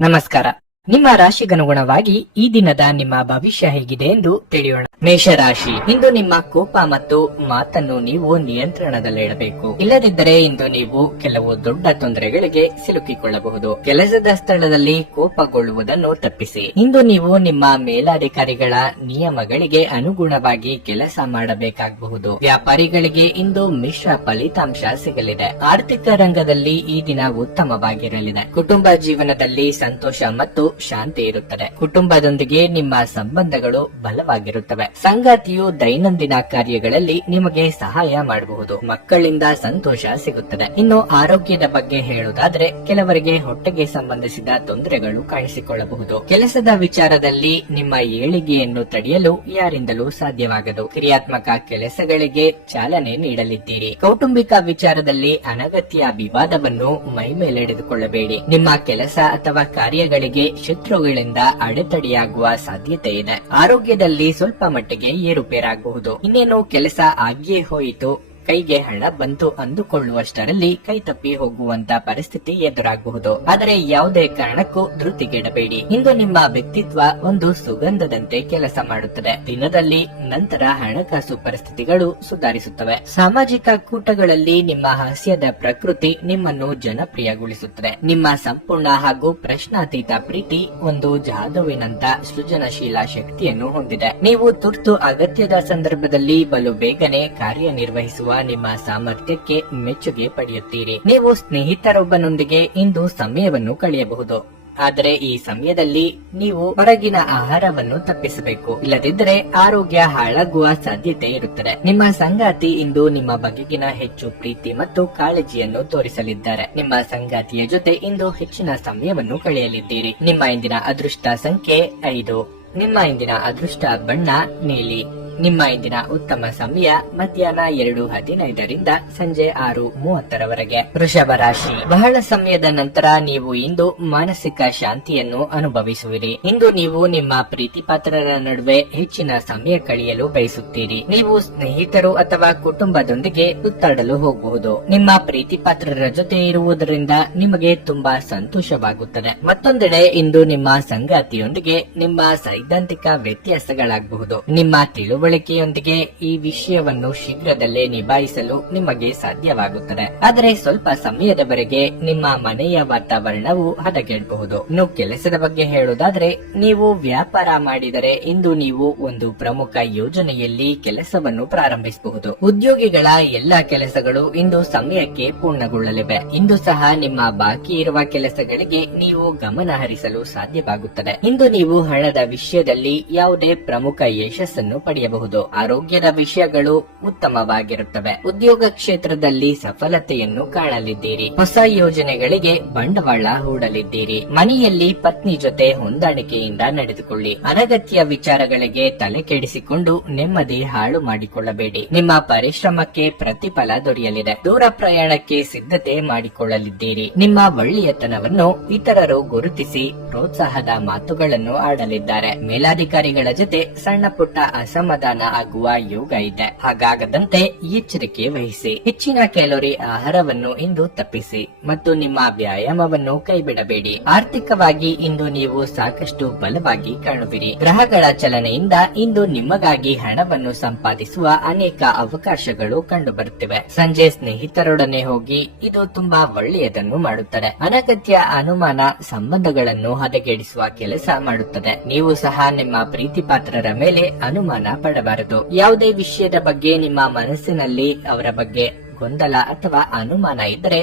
ನಮಸ್ಕಾರ. ನಿಮ್ಮ ರಾಶಿಗನುಗುಣವಾಗಿ ಈ ದಿನದ ನಿಮ್ಮ ಭವಿಷ್ಯ ಹೇಗಿದೆ ಎಂದು ತಿಳಿಯೋಣ. ಮೇಷರಾಶಿ, ಇಂದು ನಿಮ್ಮ ಕೋಪ ಮತ್ತು ಮಾತನ್ನು ನೀವು ನಿಯಂತ್ರಣದಲ್ಲಿಡಬೇಕು. ಇಲ್ಲದಿದ್ದರೆ ಇಂದು ನೀವು ಕೆಲವು ದೊಡ್ಡ ತೊಂದರೆಗಳಿಗೆ ಸಿಲುಕಿಕೊಳ್ಳಬಹುದು. ಕೆಲಸದ ಸ್ಥಳದಲ್ಲಿ ಕೋಪಗೊಳ್ಳುವುದನ್ನು ತಪ್ಪಿಸಿ. ಇಂದು ನೀವು ನಿಮ್ಮ ಮೇಲಾಧಿಕಾರಿಗಳ ನಿಯಮಗಳಿಗೆ ಅನುಗುಣವಾಗಿ ಕೆಲಸ ಮಾಡಬೇಕಾಗಬಹುದು. ವ್ಯಾಪಾರಿಗಳಿಗೆ ಇಂದು ಮಿಶ್ರ ಫಲಿತಾಂಶ ಸಿಗಲಿದೆ. ಆರ್ಥಿಕ ರಂಗದಲ್ಲಿ ಈ ದಿನ ಉತ್ತಮವಾಗಿರಲಿದೆ. ಕುಟುಂಬ ಜೀವನದಲ್ಲಿ ಸಂತೋಷ ಮತ್ತು ಶಾಂತಿ ಇರುತ್ತದೆ. ಕುಟುಂಬದೊಂದಿಗೆ ನಿಮ್ಮ ಸಂಬಂಧಗಳು ಬಲವಾಗಿರುತ್ತವೆ. ಸಂಗಾತಿಯು ದೈನಂದಿನ ಕಾರ್ಯಗಳಲ್ಲಿ ನಿಮಗೆ ಸಹಾಯ ಮಾಡಬಹುದು. ಮಕ್ಕಳಿಂದ ಸಂತೋಷ ಸಿಗುತ್ತದೆ. ಇನ್ನು ಆರೋಗ್ಯದ ಬಗ್ಗೆ ಹೇಳುವುದಾದ್ರೆ ಕೆಲವರಿಗೆ ಹೊಟ್ಟೆಗೆ ಸಂಬಂಧಿಸಿದ ತೊಂದರೆಗಳು ಕಾಣಿಸಿಕೊಳ್ಳಬಹುದು. ಕೆಲಸದ ವಿಚಾರದಲ್ಲಿ ನಿಮ್ಮ ಏಳಿಗೆಯನ್ನು ತಡೆಯಲು ಯಾರಿಂದಲೂ ಸಾಧ್ಯವಾಗದು. ಕ್ರಿಯಾತ್ಮಕ ಕೆಲಸಗಳಿಗೆ ಚಾಲನೆ ನೀಡಲಿದ್ದೀರಿ. ಕೌಟುಂಬಿಕ ವಿಚಾರದಲ್ಲಿ ಅನಗತ್ಯ ವಿವಾದವನ್ನು ಮೈಮೇಲೆಳೆದುಕೊಳ್ಳಬೇಡಿ. ನಿಮ್ಮ ಕೆಲಸ ಅಥವಾ ಕಾರ್ಯಗಳಿಗೆ ಶತ್ರುಗಳಿಂದ ಅಡೆತಡೆಯಾಗುವ ಸಾಧ್ಯತೆ ಇದೆ. ಆರೋಗ್ಯದಲ್ಲಿ ಸ್ವಲ್ಪ ಮಟ್ಟಿಗೆ ಏರುಪೇರಾಗಬಹುದು. ಇನ್ನೇನು ಕೆಲಸ ಆಗಿಯೇ ಹೋಯಿತು, ಕೈಗೆ ಹಣ ಬಂತು ಅಂದುಕೊಳ್ಳುವಷ್ಟರಲ್ಲಿ ಕೈ ತಪ್ಪಿ ಹೋಗುವಂತ ಪರಿಸ್ಥಿತಿ ಎದುರಾಗಬಹುದು. ಆದರೆ ಯಾವುದೇ ಕಾರಣಕ್ಕೂ ಧೃತಿಗೆಡಬೇಡಿ. ಇಂದು ನಿಮ್ಮ ವ್ಯಕ್ತಿತ್ವ ಒಂದು ಸುಗಂಧದಂತೆ ಕೆಲಸ ಮಾಡುತ್ತದೆ. ದಿನದಲ್ಲಿ ನಂತರ ಹಣಕಾಸು ಪರಿಸ್ಥಿತಿಗಳು ಸುಧಾರಿಸುತ್ತವೆ. ಸಾಮಾಜಿಕ ಕೂಟಗಳಲ್ಲಿ ನಿಮ್ಮ ಹಾಸ್ಯದ ಪ್ರಕೃತಿ ನಿಮ್ಮನ್ನು ಜನಪ್ರಿಯಗೊಳಿಸುತ್ತದೆ. ನಿಮ್ಮ ಸಂಪೂರ್ಣ ಹಾಗೂ ಪ್ರಶ್ನಾತೀತ ಪ್ರೀತಿ ಒಂದು ಜಾದುವಿನಂತ ಸೃಜನಶೀಲ ಶಕ್ತಿಯನ್ನು ಹೊಂದಿದೆ. ನೀವು ತುರ್ತು ಅಗತ್ಯದ ಸಂದರ್ಭದಲ್ಲಿ ಬಲು ಬೇಗನೆ ಕಾರ್ಯನಿರ್ವಹಿಸುವ ನಿಮ್ಮ ಸಾಮರ್ಥ್ಯಕ್ಕೆ ಮೆಚ್ಚುಗೆ ಪಡೆಯುತ್ತೀರಿ. ನೀವು ಸ್ನೇಹಿತರೊಬ್ಬನೊಂದಿಗೆ ಇಂದು ಸಮಯವನ್ನು ಕಳೆಯಬಹುದು. ಆದರೆ ಈ ಸಮಯದಲ್ಲಿ ನೀವು ಹೊರಗಿನ ಆಹಾರವನ್ನು ತಪ್ಪಿಸಬೇಕು. ಇಲ್ಲದಿದ್ದರೆ ಆರೋಗ್ಯ ಹಾಳಾಗುವ ಸಾಧ್ಯತೆ ಇರುತ್ತದೆ. ನಿಮ್ಮ ಸಂಗಾತಿ ಇಂದು ನಿಮ್ಮ ಬಗೆಗಿನ ಹೆಚ್ಚು ಪ್ರೀತಿ ಮತ್ತು ಕಾಳಜಿಯನ್ನು ತೋರಿಸಲಿದ್ದಾರೆ. ನಿಮ್ಮ ಸಂಗಾತಿಯ ಜೊತೆ ಇಂದು ಹೆಚ್ಚಿನ ಸಮಯವನ್ನು ಕಳೆಯಲಿದ್ದೀರಿ. ನಿಮ್ಮ ಇಂದಿನ ಅದೃಷ್ಟ ಸಂಖ್ಯೆ 5. ನಿಮ್ಮ ಇಂದಿನ ಅದೃಷ್ಟ ಬಣ್ಣ ನೀಲಿ. ನಿಮ್ಮ ಇಂದಿನ ಉತ್ತಮ ಸಮಯ ಮಧ್ಯಾಹ್ನ 2:15 ಸಂಜೆ 6:30 ವೃಷಭ ರಾಶಿ, ಬಹಳ ಸಮಯದ ನಂತರ ನೀವು ಇಂದು ಮಾನಸಿಕ ಶಾಂತಿಯನ್ನು ಅನುಭವಿಸುವಿರಿ. ಇಂದು ನೀವು ನಿಮ್ಮ ಪ್ರೀತಿಪಾತ್ರರ ನಡುವೆ ಹೆಚ್ಚಿನ ಸಮಯ ಕಳೆಯಲು ಬಯಸುತ್ತೀರಿ. ನೀವು ಸ್ನೇಹಿತರು ಅಥವಾ ಕುಟುಂಬದೊಂದಿಗೆ ಸುತ್ತಾಡಲು ಹೋಗಬಹುದು. ನಿಮ್ಮ ಪ್ರೀತಿಪಾತ್ರರ ಜೊತೆ ಇರುವುದರಿಂದ ನಿಮಗೆ ತುಂಬಾ ಸಂತೋಷವಾಗುತ್ತದೆ. ಮತ್ತೊಂದೆಡೆ ಇಂದು ನಿಮ್ಮ ಸಂಗಾತಿಯೊಂದಿಗೆ ನಿಮ್ಮ ಸೈದ್ಧಾಂತಿಕ ವ್ಯತ್ಯಾಸಗಳಾಗಬಹುದು. ನಿಮ್ಮ ತಿಳುವಳಿಕೆಯೊಂದಿಗೆ ಈ ವಿಷಯವನ್ನು ಶೀಘ್ರದಲ್ಲೇ ನಿಭಾಯಿಸಲು ನಿಮಗೆ ಸಾಧ್ಯವಾಗುತ್ತದೆ. ಆದರೆ ಸ್ವಲ್ಪ ಸಮಯದವರೆಗೆ ನಿಮ್ಮ ಮನೆಯ ವಾತಾವರಣವು ಹದಗೆಡಬಹುದು. ಇನ್ನು ಕೆಲಸದ ಬಗ್ಗೆ ಹೇಳುವುದಾದ್ರೆ ನೀವು ವ್ಯಾಪಾರ ಮಾಡಿದರೆ ಇಂದು ನೀವು ಒಂದು ಪ್ರಮುಖ ಯೋಜನೆಯಲ್ಲಿ ಕೆಲಸವನ್ನು ಪ್ರಾರಂಭಿಸಬಹುದು. ಉದ್ಯೋಗಿಗಳ ಎಲ್ಲಾ ಕೆಲಸಗಳು ಇಂದು ಸಮಯಕ್ಕೆ ಪೂರ್ಣಗೊಳ್ಳಲಿವೆ. ಇಂದು ಸಹ ನಿಮ್ಮ ಬಾಕಿ ಇರುವ ಕೆಲಸಗಳಿಗೆ ನೀವು ಗಮನ ಹರಿಸಲು ಸಾಧ್ಯವಾಗುತ್ತದೆ. ಇಂದು ನೀವು ಹಣದ ವಿಷಯದಲ್ಲಿ ಯಾವುದೇ ಪ್ರಮುಖ ಯಶಸ್ಸನ್ನು ಪಡೆಯಬಹುದು. ಆರೋಗ್ಯದ ವಿಷಯಗಳು ಉತ್ತಮವಾಗಿರುತ್ತವೆ. ಉದ್ಯೋಗ ಕ್ಷೇತ್ರದಲ್ಲಿ ಸಫಲತೆಯನ್ನು ಕಾಣಲಿದ್ದೀರಿ. ಹೊಸ ಯೋಜನೆಗಳಿಗೆ ಬಂಡವಾಳ ಹೂಡಲಿದ್ದೀರಿ. ಮನೆಯಲ್ಲಿ ಪತ್ನಿ ಜೊತೆ ಹೊಂದಾಣಿಕೆಯಿಂದ ನಡೆದುಕೊಳ್ಳಿ. ಅನಗತ್ಯ ವಿಚಾರಗಳಿಗೆ ತಲೆ ಕೆಡಿಸಿಕೊಂಡು ನೆಮ್ಮದಿ ಹಾಳು ಮಾಡಿಕೊಳ್ಳಬೇಡಿ. ನಿಮ್ಮ ಪರಿಶ್ರಮಕ್ಕೆ ಪ್ರತಿಫಲ ದೊರೆಯಲಿದೆ. ದೂರ ಪ್ರಯಾಣಕ್ಕೆ ಸಿದ್ಧತೆ ಮಾಡಿಕೊಳ್ಳಲಿದ್ದೀರಿ. ನಿಮ್ಮ ಒಳ್ಳೆಯತನವನ್ನು ಇತರರು ಗುರುತಿಸಿ ಪ್ರೋತ್ಸಾಹದ ಮಾತುಗಳನ್ನು ಆಡಲಿದ್ದಾರೆ. ಮೇಲಾಧಿಕಾರಿಗಳ ಜೊತೆ ಸಣ್ಣ ಪುಟ್ಟ ಅಸಮಾಧಾನ ಆಗುವ ಯೋಗ ಇದೆ. ಹಾಗಾಗದಂತೆ ಎಚ್ಚರಿಕೆ ವಹಿಸಿ. ಹೆಚ್ಚಿನ ಕ್ಯಾಲೋರಿ ಆಹಾರವನ್ನು ಇಂದು ತಪ್ಪಿಸಿ ಮತ್ತು ನಿಮ್ಮ ವ್ಯಾಯಾಮವನ್ನು ಕೈಬಿಡಬೇಡಿ. ಆರ್ಥಿಕವಾಗಿ ಇಂದು ನೀವು ಸಾಕಷ್ಟು ಬಲವಾಗಿ ಕಾಣುವಿರಿ. ಗ್ರಹಗಳ ಚಲನೆಯಿಂದ ಇಂದು ನಿಮಗಾಗಿ ಹಣವನ್ನು ಸಂಪಾದಿಸುವ ಅನೇಕ ಅವಕಾಶಗಳು ಕಂಡುಬರುತ್ತಿವೆ. ಸಂಜೆ ಸ್ನೇಹಿತರೊಡನೆ ಹೋಗಿ ಇದು ತುಂಬಾ ಒಳ್ಳೆಯದನ್ನು ಮಾಡುತ್ತದೆ. ಅನಗತ್ಯ ಅನುಮಾನ ಸಂಬಂಧಗಳನ್ನು ಹದಗೆಡಿಸುವ ಕೆಲಸ ಮಾಡುತ್ತದೆ. ನೀವು ಸಹ ನಿಮ್ಮ ಪ್ರೀತಿಪಾತ್ರರ ಮೇಲೆ ಅನುಮಾನ ಪಡಬಾರದು. ಯಾವುದೇ ವಿಷಯದ ಬಗ್ಗೆ ನಿಮ್ಮ ಮನಸ್ಸಿನಲ್ಲಿ ಅವರ ಬಗ್ಗೆ ಗೊಂದಲ ಅಥವಾ ಅನುಮಾನ ಇದ್ದರೆ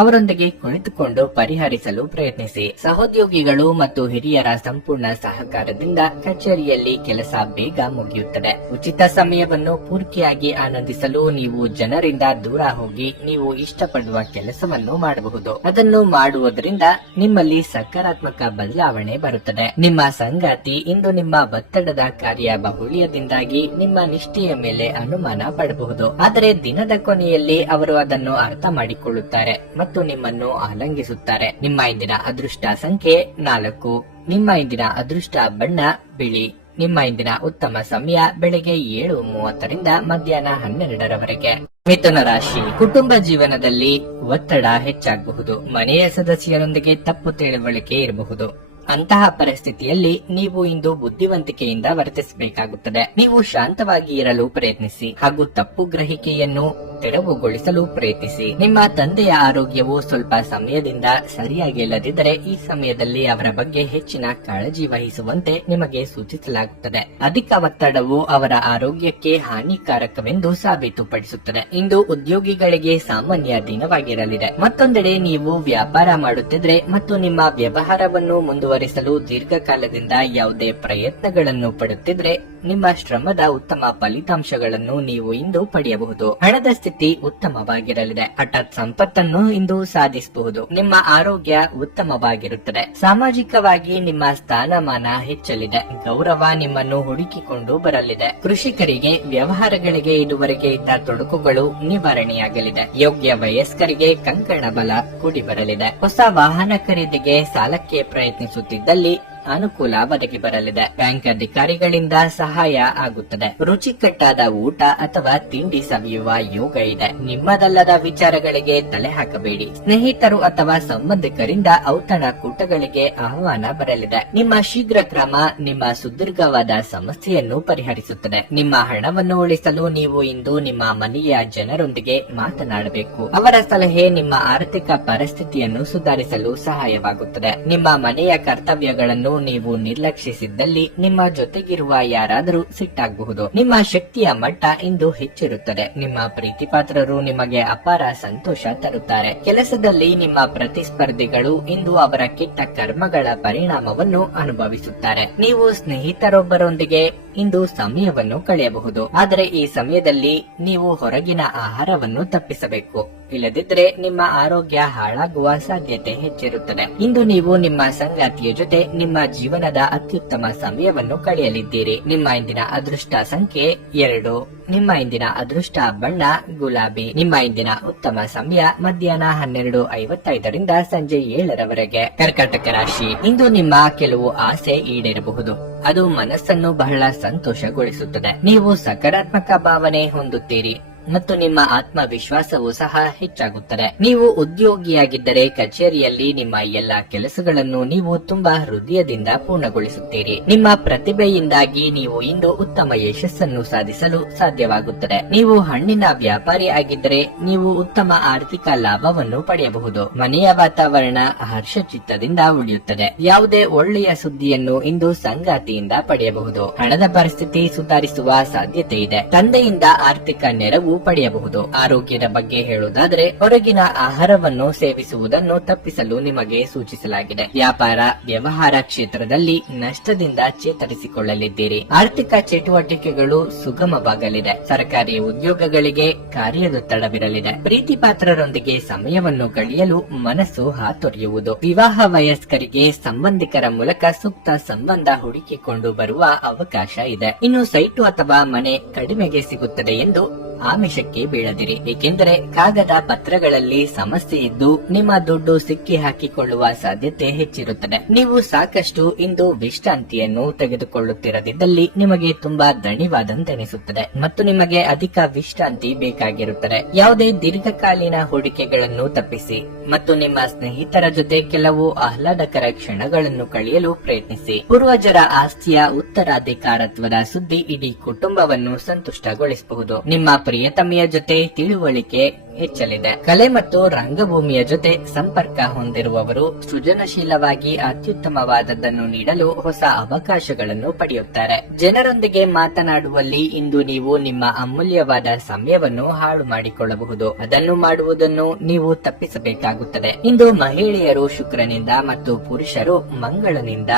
ಅವರೊಂದಿಗೆ ಕುಳಿತುಕೊಂಡು ಪರಿಹರಿಸಲು ಪ್ರಯತ್ನಿಸಿ. ಸಹೋದ್ಯೋಗಿಗಳು ಮತ್ತು ಹಿರಿಯರ ಸಂಪೂರ್ಣ ಸಹಕಾರದಿಂದ ಕಚೇರಿಯಲ್ಲಿ ಕೆಲಸ ಬೇಗ ಮುಗಿಯುತ್ತದೆ. ಉಚಿತ ಸಮಯವನ್ನು ಪೂರ್ತಿಯಾಗಿ ಆನಂದಿಸಲು ನೀವು ಜನರಿಂದ ದೂರ ಹೋಗಿ ನೀವು ಇಷ್ಟಪಡುವ ಕೆಲಸವನ್ನು ಮಾಡಬಹುದು. ಅದನ್ನು ಮಾಡುವುದರಿಂದ ನಿಮ್ಮಲ್ಲಿ ಸಕಾರಾತ್ಮಕ ಬದಲಾವಣೆ ಬರುತ್ತದೆ. ನಿಮ್ಮ ಸಂಗಾತಿ ಇಂದು ನಿಮ್ಮ ಒತ್ತಡದ ಕಾರ್ಯ ಬಹುಳ್ಯದಿಂದಾಗಿ ನಿಮ್ಮ ನಿಷ್ಠೆಯ ಮೇಲೆ ಅನುಮಾನ ಪಡಬಹುದು. ಆದರೆ ದಿನದ ಕೊನೆಯಲ್ಲಿ ಅವರು ಅದನ್ನು ಅರ್ಥ ಮಾಡಿಕೊಳ್ಳುತ್ತಾರೆ ಮತ್ತು ನಿಮ್ಮನ್ನು ಆಲಂಗಿಸುತ್ತಾರೆ. ನಿಮ್ಮ ಇಂದಿನ ಅದೃಷ್ಟ ಸಂಖ್ಯೆ 4. ನಿಮ್ಮ ಇಂದಿನ ಅದೃಷ್ಟ ಬಣ್ಣ ಬಿಳಿ. ನಿಮ್ಮ ಇಂದಿನ ಉತ್ತಮ ಸಮಯ ಬೆಳಗ್ಗೆ 7:30ರಿಂದ ಮಧ್ಯಾಹ್ನ 12ರವರೆಗೆ. ಮಿಥುನ ರಾಶಿ, ಕುಟುಂಬ ಜೀವನದಲ್ಲಿ ಒತ್ತಡ ಹೆಚ್ಚಾಗಬಹುದು. ಮನೆಯ ಸದಸ್ಯರೊಂದಿಗೆ ತಪ್ಪು ತಿಳುವಳಿಕೆ ಇರಬಹುದು. ಅಂತಹ ಪರಿಸ್ಥಿತಿಯಲ್ಲಿ ನೀವು ಇಂದು ಬುದ್ಧಿವಂತಿಕೆಯಿಂದ ವರ್ತಿಸಬೇಕಾಗುತ್ತದೆ. ನೀವು ಶಾಂತವಾಗಿ ಇರಲು ಪ್ರಯತ್ನಿಸಿ ಹಾಗೂ ತಪ್ಪು ಗ್ರಹಿಕೆಯನ್ನು ತೆರವುಗೊಳಿಸಲು ಪ್ರಯತ್ನಿಸಿ. ನಿಮ್ಮ ತಂದೆಯ ಆರೋಗ್ಯವು ಸ್ವಲ್ಪ ಸಮಯದಿಂದ ಸರಿಯಾಗಿ ಇಲ್ಲದಿದ್ದರೆ ಈ ಸಮಯದಲ್ಲಿ ಅವರ ಬಗ್ಗೆ ಹೆಚ್ಚಿನ ಕಾಳಜಿ ವಹಿಸುವಂತೆ ನಿಮಗೆ ಸೂಚಿಸಲಾಗುತ್ತದೆ. ಅಧಿಕ ಒತ್ತಡವು ಅವರ ಆರೋಗ್ಯಕ್ಕೆ ಹಾನಿಕಾರಕವೆಂದು ಸಾಬೀತುಪಡಿಸುತ್ತದೆ. ಇಂದು ಉದ್ಯೋಗಿಗಳಿಗೆ ಸಾಮಾನ್ಯ ದಿನವಾಗಿರಲಿದೆ. ಮತ್ತೊಂದೆಡೆ ನೀವು ವ್ಯಾಪಾರ ಮಾಡುತ್ತಿದ್ರೆ ಮತ್ತು ನಿಮ್ಮ ವ್ಯವಹಾರವನ್ನು ಮುಂದುವರಿಸಲು ದೀರ್ಘಕಾಲದಿಂದ ಯಾವುದೇ ಪ್ರಯತ್ನಗಳನ್ನು ಪಡುತ್ತಿದ್ರೆ ನಿಮ್ಮ ಶ್ರಮದ ಉತ್ತಮ ಫಲಿತಾಂಶಗಳನ್ನು ನೀವು ಇಂದು ಪಡೆಯಬಹುದು. ಹಣದ ಸ್ಥಿತಿ ಉತ್ತಮವಾಗಿರಲಿದೆ. ಹಠಾತ್ ಸಂಪತ್ತನ್ನು ಇಂದು ಸಾಧಿಸಬಹುದು. ನಿಮ್ಮ ಆರೋಗ್ಯ ಉತ್ತಮವಾಗಿರುತ್ತದೆ. ಸಾಮಾಜಿಕವಾಗಿ ನಿಮ್ಮ ಸ್ಥಾನಮಾನ ಹೆಚ್ಚಲಿದೆ. ಗೌರವ ನಿಮ್ಮನ್ನು ಹುಡುಕಿಕೊಂಡು ಬರಲಿದೆ. ಕೃಷಿಕರಿಗೆ ವ್ಯವಹಾರಗಳಿಗೆ ಇದುವರೆಗೆ ಇದ್ದ ತೊಡಕುಗಳು ನಿವಾರಣೆಯಾಗಲಿದೆ. ಯೋಗ್ಯ ವಯಸ್ಕರಿಗೆ ಕಂಕಣ ಬಲ ಕೂಡಿ ಬರಲಿದೆ. ಹೊಸ ವಾಹನ ಖರೀದಿಗೆ ಸಾಲಕ್ಕೆ ಪ್ರಯತ್ನಿಸುತ್ತಿದ್ದಲ್ಲಿ ಅನುಕೂಲ ಒದಗಿ ಬರಲಿದೆ. ಬ್ಯಾಂಕ್ ಅಧಿಕಾರಿಗಳಿಂದ ಸಹಾಯ ಆಗುತ್ತದೆ. ರುಚಿಕಟ್ಟಾದ ಊಟ ಅಥವಾ ತಿಂಡಿ ಸವಿಯುವ ಯೋಗ ಇದೆ. ನಿಮ್ಮದಲ್ಲದ ವಿಚಾರಗಳಿಗೆ ತಲೆ ಹಾಕಬೇಡಿ. ಸ್ನೇಹಿತರು ಅಥವಾ ಸಂಬಂಧಿಕರಿಂದ ಔತಣ ಕೂಟಗಳಿಗೆ ಆಹ್ವಾನ ಬರಲಿದೆ. ನಿಮ್ಮ ಶೀಘ್ರ ಕ್ರಮ ನಿಮ್ಮ ಸುದೀರ್ಘವಾದ ಸಮಸ್ಯೆಯನ್ನು ಪರಿಹರಿಸುತ್ತದೆ. ನಿಮ್ಮ ಹಣವನ್ನು ಉಳಿಸಲು ನೀವು ಇಂದು ನಿಮ್ಮ ಮನೆಯ ಜನರೊಂದಿಗೆ ಮಾತನಾಡಬೇಕು. ಅವರ ಸಲಹೆ ನಿಮ್ಮ ಆರ್ಥಿಕ ಪರಿಸ್ಥಿತಿಯನ್ನು ಸುಧಾರಿಸಲು ಸಹಾಯವಾಗುತ್ತದೆ. ನಿಮ್ಮ ಮನೆಯ ಕರ್ತವ್ಯಗಳನ್ನು ನೀವು ನಿರ್ಲಕ್ಷಿಸಿದ್ದಲ್ಲಿ ನಿಮ್ಮ ಜೊತೆಗಿರುವ ಯಾರಾದರೂ ಸಿಟ್ಟಾಗಬಹುದು. ನಿಮ್ಮ ಶಕ್ತಿಯ ಮಟ್ಟ ಇಂದು ಹೆಚ್ಚಿರುತ್ತದೆ. ನಿಮ್ಮ ಪ್ರೀತಿಪಾತ್ರರು ನಿಮಗೆ ಅಪಾರ ಸಂತೋಷ ತರುತ್ತಾರೆ. ಕೆಲಸದಲ್ಲಿ ನಿಮ್ಮ ಪ್ರತಿಸ್ಪರ್ಧಿಗಳು ಇಂದು ಅವರ ಕೆಟ್ಟ ಕರ್ಮಗಳ ಪರಿಣಾಮವನ್ನು ಅನುಭವಿಸುತ್ತಾರೆ. ನೀವು ಸ್ನೇಹಿತರೊಬ್ಬರೊಂದಿಗೆ ಇಂದು ಸಮಯವನ್ನು ಕಳೆಯಬಹುದು. ಆದರೆ ಈ ಸಮಯದಲ್ಲಿ ನೀವು ಹೊರಗಿನ ಆಹಾರವನ್ನು ತಪ್ಪಿಸಬೇಕು. ಇಲ್ಲದಿದ್ದರೆ ನಿಮ್ಮ ಆರೋಗ್ಯ ಹಾಳಾಗುವ ಸಾಧ್ಯತೆ ಹೆಚ್ಚಿರುತ್ತದೆ. ಇಂದು ನೀವು ನಿಮ್ಮ ಸಂಗಾತಿಯ ಜೊತೆ ನಿಮ್ಮ ಜೀವನದ ಅತ್ಯುತ್ತಮ ಸಮಯವನ್ನು ಕಳೆಯಲಿದ್ದೀರಿ. ನಿಮ್ಮ ಇಂದಿನ ಅದೃಷ್ಟ ಸಂಖ್ಯೆ 2. ನಿಮ್ಮ ಇಂದಿನ ಅದೃಷ್ಟ ಬಣ್ಣ ಗುಲಾಬಿ. ನಿಮ್ಮ ಇಂದಿನ ಉತ್ತಮ ಸಮಯ ಮಧ್ಯಾಹ್ನ 12:55ರಿಂದ ಸಂಜೆ 7ರವರೆಗೆ. ಕರ್ಕಾಟಕ ರಾಶಿ, ಇಂದು ನಿಮ್ಮ ಕೆಲವು ಆಸೆ ಈಡೇರಬಹುದು. ಅದು ಮನಸ್ಸನ್ನು ಬಹಳ ಸಂತೋಷಗೊಳಿಸುತ್ತದೆ. ನೀವು ಸಕಾರಾತ್ಮಕ ಭಾವನೆ ಹೊಂದುತ್ತೀರಿ ಮತ್ತು ನಿಮ್ಮ ಆತ್ಮವಿಶ್ವಾಸವೂ ಸಹ ಹೆಚ್ಚಾಗುತ್ತದೆ. ನೀವು ಉದ್ಯೋಗಿಯಾಗಿದ್ದರೆ ಕಚೇರಿಯಲ್ಲಿ ನಿಮ್ಮ ಎಲ್ಲಾ ಕೆಲಸಗಳನ್ನು ನೀವು ತುಂಬಾ ಹೃದಯದಿಂದ ಪೂರ್ಣಗೊಳಿಸುತ್ತೀರಿ. ನಿಮ್ಮ ಪ್ರತಿಭೆಯಿಂದಾಗಿ ನೀವು ಇಂದು ಉತ್ತಮ ಯಶಸ್ಸನ್ನು ಸಾಧಿಸಲು ಸಾಧ್ಯವಾಗುತ್ತದೆ. ನೀವು ಹಣ್ಣಿನ ವ್ಯಾಪಾರಿ ಆಗಿದ್ದರೆ ನೀವು ಉತ್ತಮ ಆರ್ಥಿಕ ಲಾಭವನ್ನು ಪಡೆಯಬಹುದು. ಮನೆಯ ವಾತಾವರಣ ಹರ್ಷಚಿತ್ತದಿಂದ ಉಳಿಯುತ್ತದೆ. ಯಾವುದೇ ಒಳ್ಳೆಯ ಸುದ್ದಿಯನ್ನು ಇಂದು ಸಂಗಾತಿಯಿಂದ ಪಡೆಯಬಹುದು. ಹಣದ ಪರಿಸ್ಥಿತಿ ಸುಧಾರಿಸುವ ಸಾಧ್ಯತೆ ಇದೆ. ತಂದೆಯಿಂದ ಆರ್ಥಿಕ ನೆರವು ಪಡೆಯಬಹುದು. ಆರೋಗ್ಯದ ಬಗ್ಗೆ ಹೇಳುವುದಾದರೆ ಹೊರಗಿನ ಆಹಾರವನ್ನು ಸೇವಿಸುವುದನ್ನು ತಪ್ಪಿಸಲು ನಿಮಗೆ ಸೂಚಿಸಲಾಗಿದೆ. ವ್ಯಾಪಾರ ವ್ಯವಹಾರ ಕ್ಷೇತ್ರದಲ್ಲಿ ನಷ್ಟದಿಂದ ಚೇತರಿಸಿಕೊಳ್ಳಲಿದ್ದೀರಿ. ಆರ್ಥಿಕ ಚಟುವಟಿಕೆಗಳು ಸುಗಮವಾಗಲಿದೆ. ಸರ್ಕಾರಿ ಉದ್ಯೋಗಗಳಿಗೆ ಕಾರ್ಯದೊತ್ತಡವಿರಲಿದೆ. ಪ್ರೀತಿ ಪಾತ್ರರೊಂದಿಗೆ ಸಮಯವನ್ನು ಕಳೆಯಲು ಮನಸ್ಸು ಹಾತೊರೆಯುವುದು. ವಿವಾಹ ವಯಸ್ಕರಿಗೆ ಸಂಬಂಧಿಕರ ಮೂಲಕ ಸೂಕ್ತ ಸಂಬಂಧ ಹುಡುಕಿಕೊಂಡು ಬರುವ ಅವಕಾಶ ಇದೆ. ಇನ್ನು ಸೈಟು ಅಥವಾ ಮನೆ ಕಡಿಮೆಗೆ ಸಿಗುತ್ತದೆ ಎಂದು ಆಮಿಷಕ್ಕೆ ಬೀಳದಿರಿ. ಏಕೆಂದರೆ ಕಾಗದ ಪತ್ರಗಳಲ್ಲಿ ಸಮಸ್ಯೆ ಇದ್ದು ನಿಮ್ಮ ದುಡ್ಡು ಸಿಕ್ಕಿ ಹಾಕಿಕೊಳ್ಳುವ ಸಾಧ್ಯತೆ ಹೆಚ್ಚಿರುತ್ತದೆ. ನೀವು ಸಾಕಷ್ಟು ಇಂದು ವಿಶ್ರಾಂತಿಯನ್ನು ತೆಗೆದುಕೊಳ್ಳುತ್ತಿರದಿದ್ದಲ್ಲಿ ನಿಮಗೆ ತುಂಬಾ ದಣಿವಾದಂತೆನಿಸುತ್ತದೆ ಮತ್ತು ನಿಮಗೆ ಅಧಿಕ ವಿಶ್ರಾಂತಿ ಬೇಕಾಗಿರುತ್ತದೆ. ಯಾವುದೇ ದೀರ್ಘಕಾಲೀನ ಹೂಡಿಕೆಗಳನ್ನು ತಪ್ಪಿಸಿ ಮತ್ತು ನಿಮ್ಮ ಸ್ನೇಹಿತರ ಜೊತೆ ಕೆಲವು ಆಹ್ಲಾದಕರ ಕ್ಷಣಗಳನ್ನು ಕಳೆಯಲು ಪ್ರಯತ್ನಿಸಿ. ಪೂರ್ವಜರ ಆಸ್ತಿಯ ಉತ್ತರಾಧಿಕಾರತ್ವದ ಸುದ್ದಿ ಇಡೀ ಕುಟುಂಬವನ್ನು ಸಂತುಷ್ಟಗೊಳಿಸಬಹುದು. ನಿಮ್ಮ ಪ್ರಿಯತಮೆಯ ಜೊತೆ ತಿಳುವಳಿಕೆ ಹೆಚ್ಚಲಿದೆ. ಕಲೆ ಮತ್ತು ರಂಗಭೂಮಿಯ ಜೊತೆ ಸಂಪರ್ಕ ಹೊಂದಿರುವವರು ಸೃಜನಶೀಲವಾಗಿ ಅತ್ಯುತ್ತಮವಾದದ್ದನ್ನು ನೀಡಲು ಹೊಸ ಅವಕಾಶಗಳನ್ನು ಪಡೆಯುತ್ತಾರೆ. ಜನರೊಂದಿಗೆ ಮಾತನಾಡುವಲ್ಲಿ ಇಂದು ನೀವು ನಿಮ್ಮ ಅಮೂಲ್ಯವಾದ ಸಮಯವನ್ನು ಹಾಳು ಮಾಡಿಕೊಳ್ಳಬಹುದು. ಅದನ್ನು ಮಾಡುವುದನ್ನು ನೀವು ತಪ್ಪಿಸಬೇಕಾಗುತ್ತದೆ. ಇಂದು ಮಹಿಳೆಯರು ಶುಕ್ರನಿಂದ ಮತ್ತು ಪುರುಷರು ಮಂಗಳನಿಂದ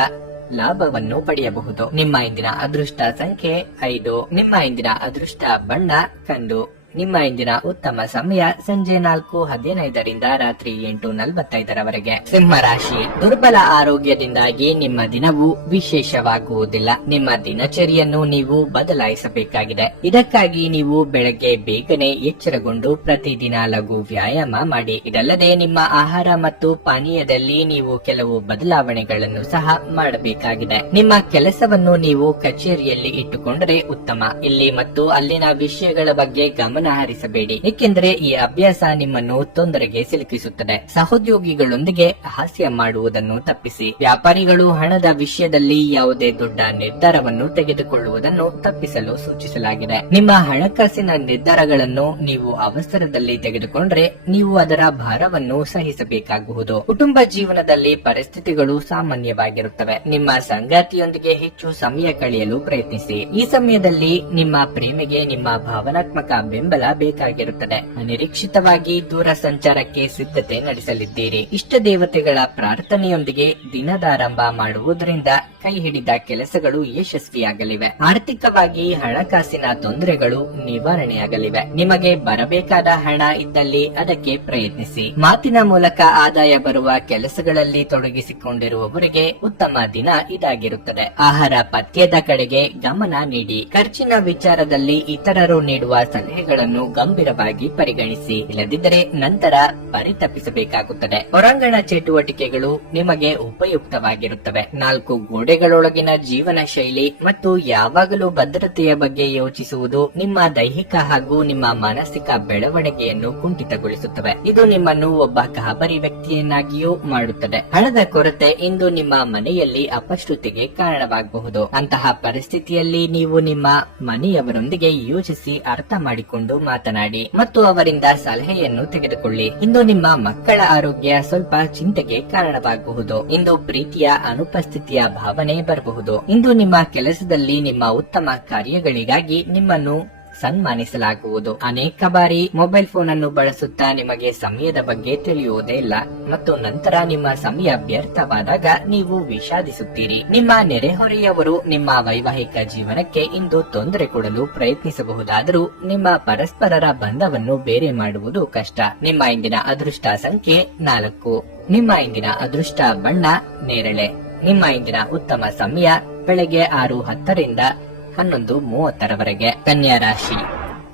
ಲಾಭವನ್ನು ಪಡೆಯಬಹುದು. ನಿಮ್ಮ ಇಂದಿನ ಅದೃಷ್ಟ ಸಂಖ್ಯೆ 5. ನಿಮ್ಮ ಇಂದಿನ ಅದೃಷ್ಟ ಬಣ್ಣ ಕಂದು. ನಿಮ್ಮ ಇಂದಿನ ಉತ್ತಮ ಸಮಯ ಸಂಜೆ 4:15 ರಾತ್ರಿ 8:45 ಸಿಂಹ ರಾಶಿ, ದುರ್ಬಲ ಆರೋಗ್ಯದಿಂದಾಗಿ ನಿಮ್ಮ ದಿನವು ವಿಶೇಷವಾಗುವುದಿಲ್ಲ. ನಿಮ್ಮ ದಿನಚರಿಯನ್ನು ನೀವು ಬದಲಾಯಿಸಬೇಕಾಗಿದೆ. ಇದಕ್ಕಾಗಿ ನೀವು ಬೆಳಗ್ಗೆ ಬೇಗನೆ ಎಚ್ಚರಗೊಂಡು ಪ್ರತಿದಿನ ಲಘು ವ್ಯಾಯಾಮ ಮಾಡಿ. ಇದಲ್ಲದೆ ನಿಮ್ಮ ಆಹಾರ ಮತ್ತು ಪಾನೀಯದಲ್ಲಿ ನೀವು ಕೆಲವು ಬದಲಾವಣೆಗಳನ್ನು ಸಹ ಮಾಡಬೇಕಾಗಿದೆ. ನಿಮ್ಮ ಕೆಲಸವನ್ನು ನೀವು ಕಚೇರಿಯಲ್ಲಿ ಇಟ್ಟುಕೊಂಡರೆ ಉತ್ತಮ. ಇಲ್ಲಿ ಮತ್ತು ಅಲ್ಲಿನ ವಿಷಯಗಳ ಬಗ್ಗೆ ಗಮನ ಹರಿಸಬೇಡಿ, ಏಕೆಂದರೆ ಈ ಅಭ್ಯಾಸ ನಿಮ್ಮನ್ನು ತೊಂದರೆಗೆ ಸಿಲುಕಿಸುತ್ತದೆ. ಸಹೋದ್ಯೋಗಿಗಳೊಂದಿಗೆ ಹಾಸ್ಯ ಮಾಡುವುದನ್ನು ತಪ್ಪಿಸಿ. ವ್ಯಾಪಾರಿಗಳು ಹಣದ ವಿಷಯದಲ್ಲಿ ಯಾವುದೇ ದೊಡ್ಡ ನಿರ್ಧಾರವನ್ನು ತೆಗೆದುಕೊಳ್ಳುವುದನ್ನು ತಪ್ಪಿಸಲು ಸೂಚಿಸಲಾಗಿದೆ. ನಿಮ್ಮ ಹಣಕಾಸಿನ ನಿರ್ಧಾರಗಳನ್ನು ನೀವು ಅವಸರದಲ್ಲಿ ತೆಗೆದುಕೊಂಡ್ರೆ ನೀವು ಅದರ ಭಾರವನ್ನು ಸಹಿಸಬೇಕಾಗಬಹುದು. ಕುಟುಂಬ ಜೀವನದಲ್ಲಿ ಪರಿಸ್ಥಿತಿಗಳು ಸಾಮಾನ್ಯವಾಗಿರುತ್ತವೆ. ನಿಮ್ಮ ಸಂಗಾತಿಯೊಂದಿಗೆ ಹೆಚ್ಚು ಸಮಯ ಕಳೆಯಲು ಪ್ರಯತ್ನಿಸಿ. ಈ ಸಮಯದಲ್ಲಿ ನಿಮ್ಮ ಪ್ರೇಮಿಗೆ ನಿಮ್ಮ ಭಾವನಾತ್ಮಕ ಬೆಂಬಲ ಬೇಕಾಗಿರುತ್ತದೆ. ಅನಿರೀಕ್ಷಿತವಾಗಿ ದೂರ ಸಂಚಾರಕ್ಕೆ ಸಿದ್ಧತೆ ನಡೆಸಲಿದ್ದೀರಿ. ಇಷ್ಟ ದೇವತೆಗಳ ಪ್ರಾರ್ಥನೆಯೊಂದಿಗೆ ದಿನದಾರಂಭ ಮಾಡುವುದರಿಂದ ಕೈ ಹಿಡಿದ ಕೆಲಸಗಳು ಯಶಸ್ವಿಯಾಗಲಿವೆ. ಆರ್ಥಿಕವಾಗಿ ಹಣಕಾಸಿನ ತೊಂದರೆಗಳು ನಿವಾರಣೆಯಾಗಲಿವೆ. ನಿಮಗೆ ಬರಬೇಕಾದ ಹಣ ಇದ್ದಲ್ಲಿ ಅದಕ್ಕೆ ಪ್ರಯತ್ನಿಸಿ. ಮಾತಿನ ಮೂಲಕ ಆದಾಯ ಬರುವ ಕೆಲಸಗಳಲ್ಲಿ ತೊಡಗಿಸಿಕೊಂಡಿರುವವರಿಗೆ ಉತ್ತಮ ದಿನ ಇದಾಗಿರುತ್ತದೆ. ಆಹಾರ ಪಥ್ಯದ ಕಡೆಗೆ ಗಮನ ನೀಡಿ. ಖರ್ಚಿನ ವಿಚಾರದಲ್ಲಿ ಇತರರು ನೀಡುವ ಸಲಹೆಗಳನ್ನು ಗಂಭೀರವಾಗಿ ಪರಿಗಣಿಸಿ. ಇಲ್ಲದಿದ್ದರೆ ನಂತರ ಪರಿತಪಿಸಬೇಕಾಗುತ್ತದೆ. ಹೊರಾಂಗಣ ಚಟುವಟಿಕೆಗಳು ನಿಮಗೆ ಉಪಯುಕ್ತವಾಗಿರುತ್ತವೆ. 4 ಗೋಡೆಗಳೊಳಗಿನ ಜೀವನ ಶೈಲಿ ಮತ್ತು ಯಾವಾಗಲೂ ಭದ್ರತೆಯ ಬಗ್ಗೆ ಯೋಚಿಸುವುದು ನಿಮ್ಮ ದೈಹಿಕ ಹಾಗೂ ನಿಮ್ಮ ಮಾನಸಿಕ ಬೆಳವಣಿಗೆಯನ್ನು ಕುಂಠಿತಗೊಳಿಸುತ್ತವೆ. ಇದು ನಿಮ್ಮನ್ನು ಒಬ್ಬ ಗಾಬರಿ ವ್ಯಕ್ತಿಯನ್ನಾಗಿಯೂ ಮಾಡುತ್ತದೆ. ಹಣದ ಕೊರತೆ ಇಂದು ನಿಮ್ಮ ಮನೆಯಲ್ಲಿ ಅಪಶ್ರುತಿಗೆ ಕಾರಣವಾಗಬಹುದು. ಅಂತಹ ಪರಿಸ್ಥಿತಿಯಲ್ಲಿ ನೀವು ನಿಮ್ಮ ಮನೆಯವರೊಂದಿಗೆ ಯೋಚಿಸಿ ಅರ್ಥ ಮಾಡಿಕೊಂಡು ಮಾತನಾಡಿ ಮತ್ತು ಅವರಿಂದ ಸಲಹೆಯನ್ನು ತೆಗೆದುಕೊಳ್ಳಿ. ಇಂದು ನಿಮ್ಮ ಮಕ್ಕಳ ಆರೋಗ್ಯ ಸ್ವಲ್ಪ ಚಿಂತೆಗೆ ಕಾರಣವಾಗಬಹುದು. ಇಂದು ಪ್ರೀತಿಯ ಅನುಪಸ್ಥಿತಿಯ ಭಾವನೆ ಬರಬಹುದು. ಇಂದು ನಿಮ್ಮ ಕೆಲಸದಲ್ಲಿ ನಿಮ್ಮ ಉತ್ತಮ ಕಾರ್ಯಗಳಿಗಾಗಿ ನಿಮ್ಮನ್ನು ಸನ್ಮಾನಿಸಲಾಗುವುದು. ಅನೇಕ ಬಾರಿ ಮೊಬೈಲ್ ಫೋನ್ ಅನ್ನು ಬಳಸುತ್ತಾ ನಿಮಗೆ ಸಮಯದ ಬಗ್ಗೆ ತಿಳಿಯುವುದೇ ಇಲ್ಲ ಮತ್ತು ನಂತರ ನಿಮ್ಮ ಸಮಯ ವ್ಯರ್ಥವಾದಾಗ ನೀವು ವಿಷಾದಿಸುತ್ತೀರಿ. ನಿಮ್ಮ ನೆರೆಹೊರೆಯವರು ನಿಮ್ಮ ವೈವಾಹಿಕ ಜೀವನಕ್ಕೆ ಇಂದು ತೊಂದರೆ ಕೊಡಲು ಪ್ರಯತ್ನಿಸಬಹುದಾದರೂ ನಿಮ್ಮ ಪರಸ್ಪರರ ಬಂಧವನ್ನು ಬೇರೆ ಮಾಡುವುದು ಕಷ್ಟ. ನಿಮ್ಮ ಇಂದಿನ ಅದೃಷ್ಟ ಸಂಖ್ಯೆ 4. ನಿಮ್ಮ ಇಂದಿನ ಅದೃಷ್ಟ ಬಣ್ಣ ನೇರಳೆ. ನಿಮ್ಮ ಇಂದಿನ ಉತ್ತಮ ಸಮಯ ಬೆಳಗ್ಗೆ 6:10 11:30 ಕನ್ಯಾ ರಾಶಿ,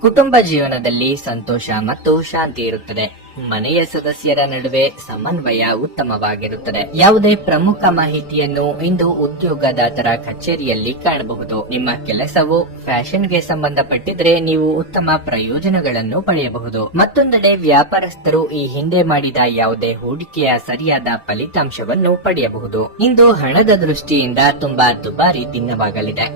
ಕುಟುಂಬ ಜೀವನದಲ್ಲಿ ಸಂತೋಷ ಮತ್ತು ಶಾಂತಿ ಇರುತ್ತದೆ. ಮನೆಯ ಸದಸ್ಯರ ನಡುವೆ ಸಮನ್ವಯ ಉತ್ತಮವಾಗಿರುತ್ತದೆ. ಯಾವುದೇ ಪ್ರಮುಖ ಮಾಹಿತಿಯನ್ನು ಇಂದು ಉದ್ಯೋಗದಾತರ ಕಚೇರಿಯಲ್ಲಿ ಕಾಣಬಹುದು. ನಿಮ್ಮ ಕೆಲಸವು ಫ್ಯಾಷನ್ಗೆ ಸಂಬಂಧಪಟ್ಟಿದ್ರೆ ನೀವು ಉತ್ತಮ ಪ್ರಯೋಜನಗಳನ್ನು ಪಡೆಯಬಹುದು. ಮತ್ತೊಂದೆಡೆ ವ್ಯಾಪಾರಸ್ಥರು ಈ ಹಿಂದೆ ಮಾಡಿದ ಯಾವುದೇ ಹೂಡಿಕೆಯ ಸರಿಯಾದ ಫಲಿತಾಂಶವನ್ನು ಪಡೆಯಬಹುದು. ಇಂದು ಹಣದ ದೃಷ್ಟಿಯಿಂದ ತುಂಬಾ ದುಬಾರಿ ದಿನವಾಗಲಿದೆ.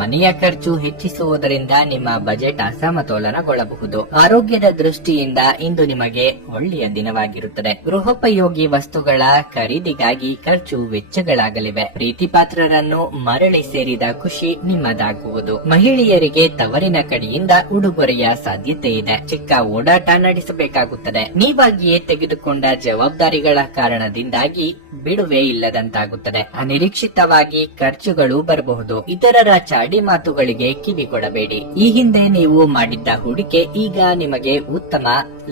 ಮನೆಯ ಖರ್ಚು ಹೆಚ್ಚಿಸುವುದರಿಂದ ನಿಮ್ಮ ಬಜೆಟ್ ಅಸಮತೋಲನಗೊಳ್ಳಬಹುದು. ಆರೋಗ್ಯದ ದೃಷ್ಟಿಯಿಂದ ಇಂದು ನಿಮಗೆ ಒಳ್ಳೆಯ ದಿನವಾಗಿರುತ್ತದೆ. ಗೃಹೋಪಯೋಗಿ ವಸ್ತುಗಳ ಖರೀದಿಗಾಗಿ ಖರ್ಚು ವೆಚ್ಚಗಳಾಗಲಿವೆ. ಪ್ರೀತಿ ಪಾತ್ರರನ್ನು ಮರಳಿ ಸೇರಿದ ಖುಷಿ ನಿಮ್ಮದಾಗುವುದು. ಮಹಿಳೆಯರಿಗೆ ತವರಿನ ಕಡೆಯಿಂದ ಉಡುಗೊರೆಯ ಸಾಧ್ಯತೆ ಇದೆ. ಚಿಕ್ಕ ಓಡಾಟ ನಡೆಸಬೇಕಾಗುತ್ತದೆ. ನೀವಾಗಿಯೇ ತೆಗೆದುಕೊಂಡ ಜವಾಬ್ದಾರಿಗಳ ಕಾರಣದಿಂದಾಗಿ ಬಿಡುವೆ ಇಲ್ಲದಂತಾಗುತ್ತದೆ. ಅನಿರೀಕ್ಷಿತವಾಗಿ ಖರ್ಚುಗಳು ಬರಬಹುದು. ಇತರರ ಚಾಡಿ ಮಾತುಗಳಿಗೆ ಕಿವಿ ಕೊಡಬೇಡಿ. ಈ ಹಿಂದೆ ನೀವು ಮಾಡಿದ್ದ ಹೂಡಿಕೆ ಈಗ ನಿಮಗೆ ಉತ್ತಮ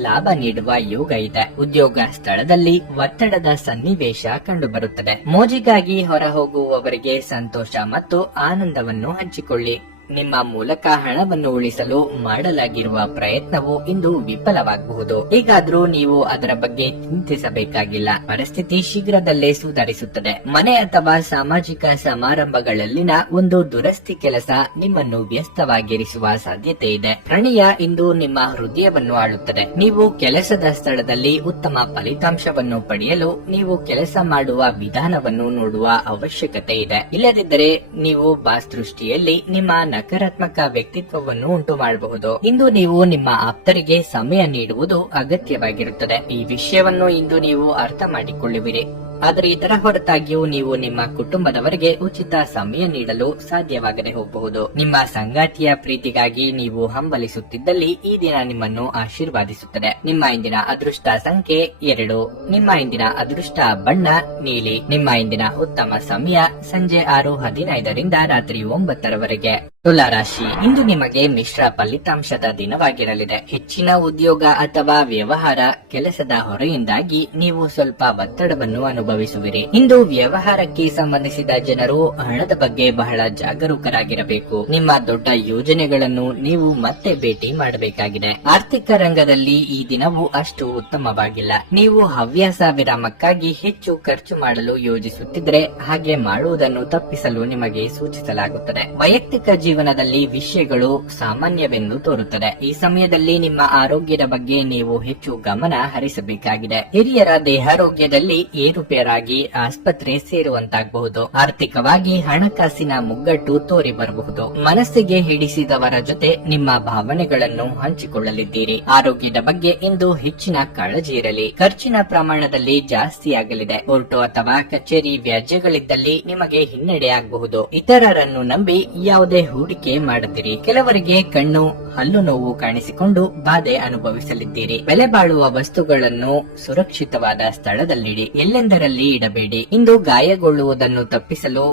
ಲಾಭ ನೀಡುವ ಯೋಗ ಇದೆ. ಉದ್ಯೋಗ ಸ್ಥಳದಲ್ಲಿ ಒತ್ತಡದ ಸನ್ನಿವೇಶ ಕಂಡುಬರುತ್ತದೆ. ಮೋಜಿಗಾಗಿ ಹೊರ ಹೋಗುವವರಿಗೆ ಸಂತೋಷ ಮತ್ತು ಆನಂದವನ್ನು ಹಂಚಿಕೊಳ್ಳಿ. ನಿಮ್ಮ ಮೂಲಕ ಹಣವನ್ನು ಉಳಿಸಲು ಮಾಡಲಾಗಿರುವ ಪ್ರಯತ್ನವು ಇಂದು ವಿಫಲವಾಗಬಹುದು. ಹೇಗಾದ್ರೂ ನೀವು ಅದರ ಬಗ್ಗೆ ಚಿಂತಿಸಬೇಕಾಗಿಲ್ಲ. ಪರಿಸ್ಥಿತಿ ಶೀಘ್ರದಲ್ಲೇ ಸುಧಾರಿಸುತ್ತದೆ. ಮನೆ ಅಥವಾ ಸಾಮಾಜಿಕ ಸಮಾರಂಭಗಳಲ್ಲಿನ ಒಂದು ದುರಸ್ತಿ ಕೆಲಸ ನಿಮ್ಮನ್ನು ವ್ಯಸ್ತವಾಗಿರಿಸುವ ಸಾಧ್ಯತೆ ಇದೆ. ಪ್ರಣಯ ಇಂದು ನಿಮ್ಮ ಹೃದಯವನ್ನು ಆಳುತ್ತದೆ. ನೀವು ಕೆಲಸದ ಸ್ಥಳದಲ್ಲಿ ಉತ್ತಮ ಫಲಿತಾಂಶವನ್ನು ಪಡೆಯಲು ನೀವು ಕೆಲಸ ಮಾಡುವ ವಿಧಾನವನ್ನು ನೋಡುವ ಅವಶ್ಯಕತೆ ಇದೆ. ಇಲ್ಲದಿದ್ದರೆ ನೀವು ಬಾಸ್ ದೃಷ್ಟಿಯಲ್ಲಿ ನಿಮ್ಮ ನಕಾರಾತ್ಮಕ ವ್ಯಕ್ತಿತ್ವವನ್ನು ಉಂಟು ಮಾಡಬಹುದು. ಇಂದು ನೀವು ನಿಮ್ಮ ಆಪ್ತರಿಗೆ ಸಮಯ ನೀಡುವುದು ಅಗತ್ಯವಾಗಿರುತ್ತದೆ. ಈ ವಿಷಯವನ್ನು ಇಂದು ನೀವು ಅರ್ಥ ಮಾಡಿಕೊಳ್ಳುವಿರಿ. ಆದರೆ ಇದರ ಹೊರತಾಗಿಯೂ ನೀವು ನಿಮ್ಮ ಕುಟುಂಬದವರಿಗೆ ಉಚಿತ ಸಮಯ ನೀಡಲು ಸಾಧ್ಯವಾಗದೆ ಹೋಗಬಹುದು. ನಿಮ್ಮ ಸಂಗಾತಿಯ ಪ್ರೀತಿಗಾಗಿ ನೀವು ಹಂಬಲಿಸುತ್ತಿದ್ದಲ್ಲಿ ಈ ದಿನ ನಿಮ್ಮನ್ನು ಆಶೀರ್ವಾದಿಸುತ್ತದೆ. ನಿಮ್ಮ ಇಂದಿನ ಅದೃಷ್ಟ ಸಂಖ್ಯೆ 2. ನಿಮ್ಮ ಇಂದಿನ ಅದೃಷ್ಟ ಬಣ್ಣ ನೀಲಿ. ನಿಮ್ಮ ಇಂದಿನ ಉತ್ತಮ ಸಮಯ ಸಂಜೆ 6:15 ರಾತ್ರಿ 9:00 ತುಲಾ ರಾಶಿ, ಇಂದು ನಿಮಗೆ ಮಿಶ್ರ ಫಲಿತಾಂಶದ ದಿನವಾಗಿರಲಿದೆ. ಹೆಚ್ಚಿನ ಉದ್ಯೋಗ ಅಥವಾ ವ್ಯವಹಾರ ಕೆಲಸದ ಹೊರೆಯಿಂದಾಗಿ ನೀವು ಸ್ವಲ್ಪ ಒತ್ತಡವನ್ನು ಅನುಭವಿಸುವಿರಿ. ಇಂದು ವ್ಯವಹಾರಕ್ಕೆ ಸಂಬಂಧಿಸಿದ ಜನರು ಹಣದ ಬಗ್ಗೆ ಬಹಳ ಜಾಗರೂಕರಾಗಿರಬೇಕು. ನಿಮ್ಮ ದೊಡ್ಡ ಯೋಜನೆಗಳನ್ನು ನೀವು ಮತ್ತೆ ಭೇಟಿ ಮಾಡಬೇಕಾಗಿದೆ. ಆರ್ಥಿಕ ರಂಗದಲ್ಲಿ ಈ ದಿನವು ಅಷ್ಟು ಉತ್ತಮವಾಗಿಲ್ಲ. ನೀವು ಹವ್ಯಾಸ ವಿರಾಮಕ್ಕಾಗಿ ಹೆಚ್ಚು ಖರ್ಚು ಮಾಡಲು ಯೋಜಿಸುತ್ತಿದ್ರೆ ಹಾಗೆ ಮಾಡುವುದನ್ನು ತಪ್ಪಿಸಲು ನಿಮಗೆ ಸೂಚಿಸಲಾಗುತ್ತದೆ. ವೈಯಕ್ತಿಕ ಜೀವನದಲ್ಲಿ ವಿಷಯಗಳು ಸಾಮಾನ್ಯವೆಂದು ತೋರುತ್ತದೆ. ಈ ಸಮಯದಲ್ಲಿ ನಿಮ್ಮ ಆರೋಗ್ಯದ ಬಗ್ಗೆ ನೀವು ಹೆಚ್ಚು ಗಮನ ಹರಿಸಬೇಕಾಗಿದೆ. ಹಿರಿಯರ ದೇಹಾರೋಗ್ಯದಲ್ಲಿ ಏರುಪೇರಾಗಿ ಆಸ್ಪತ್ರೆ ಸೇರುವಂತಾಗಬಹುದು. ಆರ್ಥಿಕವಾಗಿ ಹಣಕಾಸಿನ ಮುಗ್ಗಟ್ಟು ತೋರಿ ಬರಬಹುದು. ಮನಸ್ಸಿಗೆ ಹಿಡಿಸಿದವರ ಜೊತೆ ನಿಮ್ಮ ಭಾವನೆಗಳನ್ನು ಹಂಚಿಕೊಳ್ಳಲಿದ್ದೀರಿ. ಆರೋಗ್ಯದ ಬಗ್ಗೆ ಇಂದು ಹೆಚ್ಚಿನ ಕಾಳಜಿ ಇರಲಿ. ಖರ್ಚಿನ ಪ್ರಮಾಣದಲ್ಲಿ ಜಾಸ್ತಿಯಾಗಲಿದೆ. ಕೋರ್ಟು ಅಥವಾ ಕಚೇರಿ ವ್ಯಾಜ್ಯಗಳಿದ್ದಲ್ಲಿ ನಿಮಗೆ ಹಿನ್ನಡೆ ಆಗಬಹುದು. ಇತರರನ್ನು ನಂಬಿ ಯಾವುದೇ ಹೂಡಿಕೆ ಮಾಡದಿರಿ. ಕೆಲವರಿಗೆ ಕಣ್ಣು ಹಲ್ಲು ನೋವು ಕಾಣಿಸಿಕೊಂಡು ಬಾಧೆ ಅನುಭವಿಸಲಿದ್ದೀರಿ. ಬೆಲೆ ಬಾಳುವ ವಸ್ತುಗಳನ್ನು ಸುರಕ್ಷಿತವಾದ ಸ್ಥಳದಲ್ಲಿಡಿ. ಎಲ್ಲೆಂದರಲ್ಲಿ ಇಡಬೇಡಿ. ಇಂದು ಗಾಯಗೊಳ್ಳುವುದನ್ನು ತಪ್ಪಿಸಲು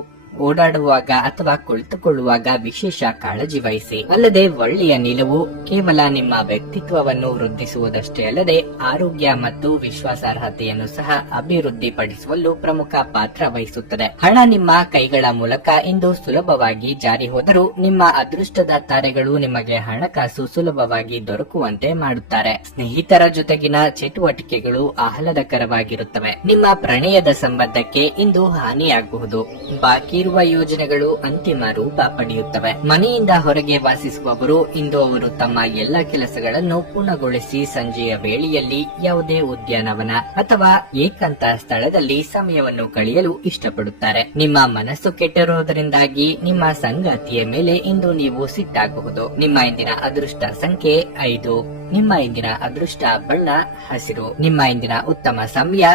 ಓಡಾಡುವಾಗ ಅಥವಾ ಕುಳಿತುಕೊಳ್ಳುವಾಗ ವಿಶೇಷ ಕಾಳಜಿ ವಹಿಸಿ. ಅಲ್ಲದೆ ಒಳ್ಳೆಯ ನಿಲುವು ಕೇವಲ ನಿಮ್ಮ ವ್ಯಕ್ತಿತ್ವವನ್ನು ವೃದ್ಧಿಸುವುದಷ್ಟೇ ಅಲ್ಲದೆ ಆರೋಗ್ಯ ಮತ್ತು ವಿಶ್ವಾಸಾರ್ಹತೆಯನ್ನು ಸಹ ಅಭಿವೃದ್ಧಿಪಡಿಸುವಲ್ಲೂ ಪ್ರಮುಖ ಪಾತ್ರ ವಹಿಸುತ್ತದೆ. ಹಣ ನಿಮ್ಮ ಕೈಗಳ ಮೂಲಕ ಇಂದು ಸುಲಭವಾಗಿ ಜಾರಿ ಹೋದರೂ ನಿಮ್ಮ ಅದೃಷ್ಟದ ತಾರೆಗಳು ನಿಮಗೆ ಹಣಕಾಸು ಸುಲಭವಾಗಿ ದೊರಕುವಂತೆ ಮಾಡುತ್ತಾರೆ. ಸ್ನೇಹಿತರ ಜೊತೆಗಿನ ಚಟುವಟಿಕೆಗಳು ಆಹ್ಲಾದಕರವಾಗಿರುತ್ತವೆ. ನಿಮ್ಮ ಪ್ರಣಯದ ಸಂಬಂಧಕ್ಕೆ ಇಂದು ಹಾನಿಯಾಗಬಹುದು. ಬಾಕಿ ಇರುವ ಯೋಜನೆಗಳು ಅಂತಿಮ ರೂಪ ಪಡೆಯುತ್ತವೆ. ಮನೆಯಿಂದ ಹೊರಗೆ ವಾಸಿಸುವವರು ಇಂದು ಅವರು ತಮ್ಮ ಎಲ್ಲ ಕೆಲಸಗಳನ್ನು ಪೂರ್ಣಗೊಳಿಸಿ ಸಂಜೆಯ ವೇಳೆಯಲ್ಲಿ ಯಾವುದೇ ಉದ್ಯಾನವನ ಅಥವಾ ಏಕಾಂತ ಸ್ಥಳದಲ್ಲಿ ಸಮಯವನ್ನು ಕಳೆಯಲು ಇಷ್ಟಪಡುತ್ತಾರೆ. ನಿಮ್ಮ ಮನಸ್ಸು ಕೆಟ್ಟಿರುವುದರಿಂದಾಗಿ ನಿಮ್ಮ ಸಂಗಾತಿಯ ಮೇಲೆ ಇಂದು ನೀವು ಸಿಟ್ಟಾಗಬಹುದು. ನಿಮ್ಮ ಇಂದಿನ ಅದೃಷ್ಟ ಸಂಖ್ಯೆ 5. ನಿಮ್ಮ ಇಂದಿನ ಅದೃಷ್ಟ ಬಣ್ಣ ಹಸಿರು. ನಿಮ್ಮ ಇಂದಿನ ಉತ್ತಮ ಸಮಯ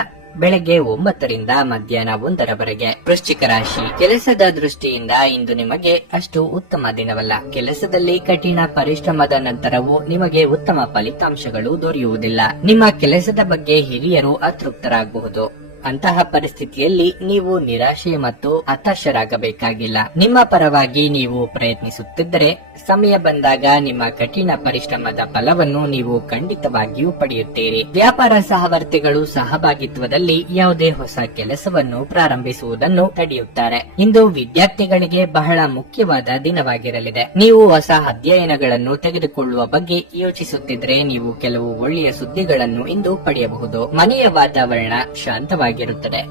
ಬೆಳಗ್ಗೆ 9 ರಿಂದ ಮಧ್ಯಾಹ್ನ 1 ವೃಶ್ಚಿಕ ರಾಶಿ, ಕೆಲಸದ ದೃಷ್ಟಿಯಿಂದ ಇಂದು ನಿಮಗೆ ಅಷ್ಟು ಉತ್ತಮ ದಿನವಲ್ಲ. ಕೆಲಸದಲ್ಲಿ ಕಠಿಣ ಪರಿಶ್ರಮದ ನಂತರವೂ ನಿಮಗೆ ಉತ್ತಮ ಫಲಿತಾಂಶಗಳು ದೊರೆಯುವುದಿಲ್ಲ. ನಿಮ್ಮ ಕೆಲಸದ ಬಗ್ಗೆ ಹಿರಿಯರು ಅತೃಪ್ತರಾಗಬಹುದು. ಅಂತಹ ಪರಿಸ್ಥಿತಿಯಲ್ಲಿ ನೀವು ನಿರಾಶೆ ಮತ್ತು ಹತಾಶರಾಗಬೇಕಾಗಿಲ್ಲ. ನಿಮ್ಮ ಪರವಾಗಿ ನೀವು ಪ್ರಯತ್ನಿಸುತ್ತಿದ್ದರೆ ಸಮಯ ಬಂದಾಗ ನಿಮ್ಮ ಕಠಿಣ ಪರಿಶ್ರಮದ ಫಲವನ್ನು ನೀವು ಖಂಡಿತವಾಗಿಯೂ ಪಡೆಯುತ್ತೀರಿ. ವ್ಯಾಪಾರ ಸಹವರ್ತಿಗಳು ಸಹಭಾಗಿತ್ವದಲ್ಲಿ ಯಾವುದೇ ಹೊಸ ಕೆಲಸವನ್ನು ಪ್ರಾರಂಭಿಸುವುದನ್ನು ತಡೆಯುತ್ತಾರೆ. ಇಂದು ವಿದ್ಯಾರ್ಥಿಗಳಿಗೆ ಬಹಳ ಮುಖ್ಯವಾದ ದಿನವಾಗಿರಲಿದೆ. ನೀವು ಹೊಸ ಅಧ್ಯಯನಗಳನ್ನು ತೆಗೆದುಕೊಳ್ಳುವ ಬಗ್ಗೆ ಯೋಚಿಸುತ್ತಿದ್ರೆ ನೀವು ಕೆಲವು ಒಳ್ಳೆಯ ಸುದ್ದಿಗಳನ್ನು ಇಂದು ಪಡೆಯಬಹುದು. ಮನೆಯ ವಾತಾವರಣ ಶಾಂತವಾಗಿರುತ್ತದೆ.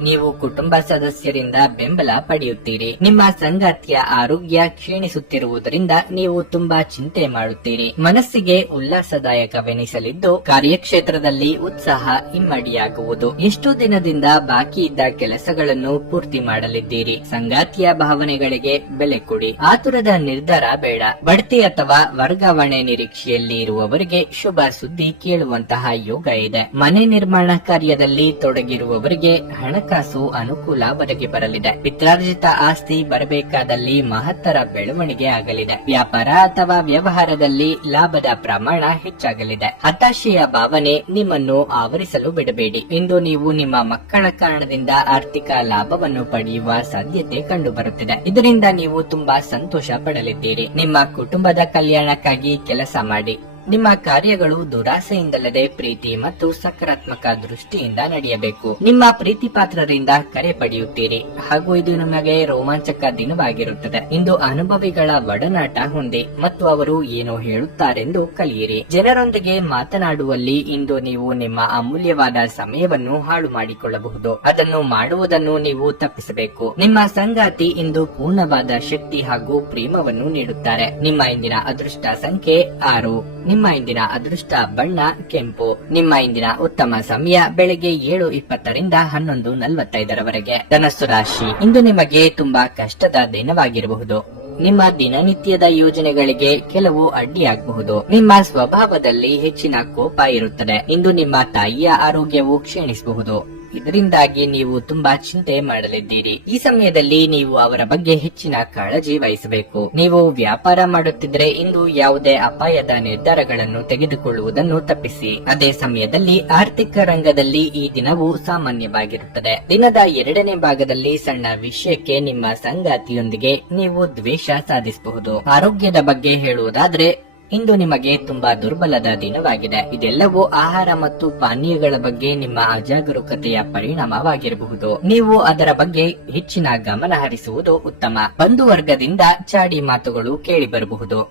ನೀವು ಕುಟುಂಬ ಸದಸ್ಯರಿಂದ ಬೆಂಬಲ ಪಡೆಯುತ್ತೀರಿ. ನಿಮ್ಮ ಸಂಗಾತಿಯ ಆರೋಗ್ಯ ಕ್ಷೀಣಿಸುತ್ತಿರುವುದರಿಂದ ನೀವು ತುಂಬಾ ಚಿಂತೆ ಮಾಡುತ್ತೀರಿ. ಮನಸ್ಸಿಗೆ ಉಲ್ಲಾಸದಾಯಕವೆನಿಸಲಿದ್ದು ಕಾರ್ಯಕ್ಷೇತ್ರದಲ್ಲಿ ಉತ್ಸಾಹ ಇಮ್ಮಡಿಯಾಗುವುದು. ಎಷ್ಟು ದಿನದಿಂದ ಬಾಕಿ ಇದ್ದ ಕೆಲಸಗಳನ್ನು ಪೂರ್ತಿ ಮಾಡಲಿದ್ದೀರಿ. ಸಂಗಾತಿಯ ಭಾವನೆಗಳಿಗೆ ಬೆಲೆ ಕೊಡಿ. ಆತುರದ ನಿರ್ಧಾರ ಬೇಡ. ಬಡ್ತಿ ಅಥವಾ ವರ್ಗಾವಣೆ ನಿರೀಕ್ಷೆಯಲ್ಲಿ ಇರುವವರಿಗೆ ಶುಭ ಸುದ್ದಿ ಕೇಳುವಂತಹ ಯೋಗ ಇದೆ. ಮನೆ ನಿರ್ಮಾಣ ಕಾರ್ಯದಲ್ಲಿ ತೊಡಗಿರುವವರಿಗೆ ಹಣಕಾಸು ಅನುಕೂಲ ಒದಗಿ ಬರಲಿದೆ. ಪಿತ್ರಾರ್ಜಿತ ಆಸ್ತಿ ಬರಬೇಕಾದಲ್ಲಿ ಮಹತ್ತರ ಬೆಳವಣಿಗೆ ಆಗಲಿದೆ. ವ್ಯಾಪಾರ ಅಥವಾ ವ್ಯವಹಾರದಲ್ಲಿ ಲಾಭದ ಪ್ರಮಾಣ ಹೆಚ್ಚಾಗಲಿದೆ. ಹತಾಶೆಯ ಭಾವನೆ ನಿಮ್ಮನ್ನು ಆವರಿಸಲು ಬಿಡಬೇಡಿ. ಇಂದು ನೀವು ನಿಮ್ಮ ಮಕ್ಕಳ ಕಾರಣದಿಂದ ಆರ್ಥಿಕ ಲಾಭವನ್ನು ಪಡೆಯುವ ಸಾಧ್ಯತೆ ಕಂಡುಬರುತ್ತಿದೆ. ಇದರಿಂದ ನೀವು ತುಂಬಾ ಸಂತೋಷ ಪಡಲಿದ್ದೀರಿ. ನಿಮ್ಮ ಕುಟುಂಬದ ಕಲ್ಯಾಣಕ್ಕಾಗಿ ಕೆಲಸ ಮಾಡಿ. ನಿಮ್ಮ ಕಾರ್ಯಗಳು ದುರಾಸೆಯಿಂದಲ್ಲದೆ ಪ್ರೀತಿ ಮತ್ತು ಸಕಾರಾತ್ಮಕ ದೃಷ್ಟಿಯಿಂದ ನಡೆಯಬೇಕು. ನಿಮ್ಮ ಪ್ರೀತಿ ಪಾತ್ರರಿಂದ ಕರೆ ಪಡೆಯುತ್ತೀರಿ ಹಾಗೂ ಇದು ನಿಮಗೆ ರೋಮಾಂಚಕ ದಿನವಾಗಿರುತ್ತದೆ. ಇಂದು ಅನುಭವಿಗಳ ಒಡನಾಟ ಹೊಂದಿ ಮತ್ತು ಅವರು ಏನು ಹೇಳುತ್ತಾರೆಂದು ಕಲಿಯಿರಿ. ಜನರೊಂದಿಗೆ ಮಾತನಾಡುವಲ್ಲಿ ಇಂದು ನೀವು ನಿಮ್ಮ ಅಮೂಲ್ಯವಾದ ಸಮಯವನ್ನು ಹಾಳು ಮಾಡಿಕೊಳ್ಳಬಹುದು. ಅದನ್ನು ಮಾಡುವುದನ್ನು ನೀವು ತಪ್ಪಿಸಬೇಕು. ನಿಮ್ಮ ಸಂಗಾತಿ ಇಂದು ಪೂರ್ಣವಾದ ಶಕ್ತಿ ಹಾಗೂ ಪ್ರೇಮವನ್ನು ನೀಡುತ್ತಾರೆ. ನಿಮ್ಮ ಇಂದಿನ ಅದೃಷ್ಟ ಸಂಖ್ಯೆ 6. ನಿಮ್ಮ ಇಂದಿನ ಅದೃಷ್ಟ ಬಣ್ಣ ಕೆಂಪು. ನಿಮ್ಮ ಇಂದಿನ ಉತ್ತಮ ಸಮಯ ಬೆಳಗ್ಗೆ 7:20 ರಿಂದ 11:45 ಧನಸ್ಸು ರಾಶಿ, ಇಂದು ನಿಮಗೆ ತುಂಬಾ ಕಷ್ಟದ ದಿನವಾಗಿರಬಹುದು. ನಿಮ್ಮ ದಿನನಿತ್ಯದ ಯೋಜನೆಗಳಿಗೆ ಕೆಲವು ಅಡ್ಡಿಯಾಗಬಹುದು. ನಿಮ್ಮ ಸ್ವಭಾವದಲ್ಲಿ ಹೆಚ್ಚಿನ ಕೋಪ ಇರುತ್ತದೆ. ಇಂದು ನಿಮ್ಮ ತಾಯಿಯ ಆರೋಗ್ಯವು ಕ್ಷೀಣಿಸಬಹುದು. ಇದರಿಂದಾಗಿ ನೀವು ತುಂಬಾ ಚಿಂತೆ ಮಾಡಲಿದ್ದೀರಿ. ಈ ಸಮಯದಲ್ಲಿ ನೀವು ಅವರ ಬಗ್ಗೆ ಹೆಚ್ಚಿನ ಕಾಳಜಿ ವಹಿಸಬೇಕು. ನೀವು ವ್ಯಾಪಾರ ಮಾಡುತ್ತಿದ್ರೆ ಇಂದು ಯಾವುದೇ ಅಪಾಯದ ನಿರ್ಧಾರಗಳನ್ನು ತೆಗೆದುಕೊಳ್ಳುವುದನ್ನು ತಪ್ಪಿಸಿ. ಅದೇ ಸಮಯದಲ್ಲಿ ಆರ್ಥಿಕ ರಂಗದಲ್ಲಿ ಈ ದಿನವು ಸಾಮಾನ್ಯವಾಗಿರುತ್ತದೆ. ದಿನದ ಎರಡನೇ ಭಾಗದಲ್ಲಿ ಸಣ್ಣ ವಿಷಯಕ್ಕೆ ನಿಮ್ಮ ಸಂಗಾತಿಯೊಂದಿಗೆ ನೀವು ದ್ವೇಷ ಸಾಧಿಸಬಹುದು. ಆರೋಗ್ಯದ ಬಗ್ಗೆ ಹೇಳುವುದಾದ್ರೆ ಇಂದು ನಿಮಗೆ ತುಂಬಾ ದುರ್ಬಲದ ದಿನವಾಗಿದೆ. ಇದೆಲ್ಲವೂ ಆಹಾರ ಮತ್ತು ಪಾನೀಯಗಳ ಬಗ್ಗೆ ನಿಮ್ಮ ಅಜಾಗರೂಕತೆಯ ಪರಿಣಾಮವಾಗಿರಬಹುದು. ನೀವು ಅದರ ಬಗ್ಗೆ ಹೆಚ್ಚಿನ ಗಮನ ಹರಿಸುವುದು ಉತ್ತಮ. ಬಂಧು ವರ್ಗದಿಂದ ಚಾಡಿ ಮಾತುಗಳು ಕೇಳಿ ಬರಬಹುದು.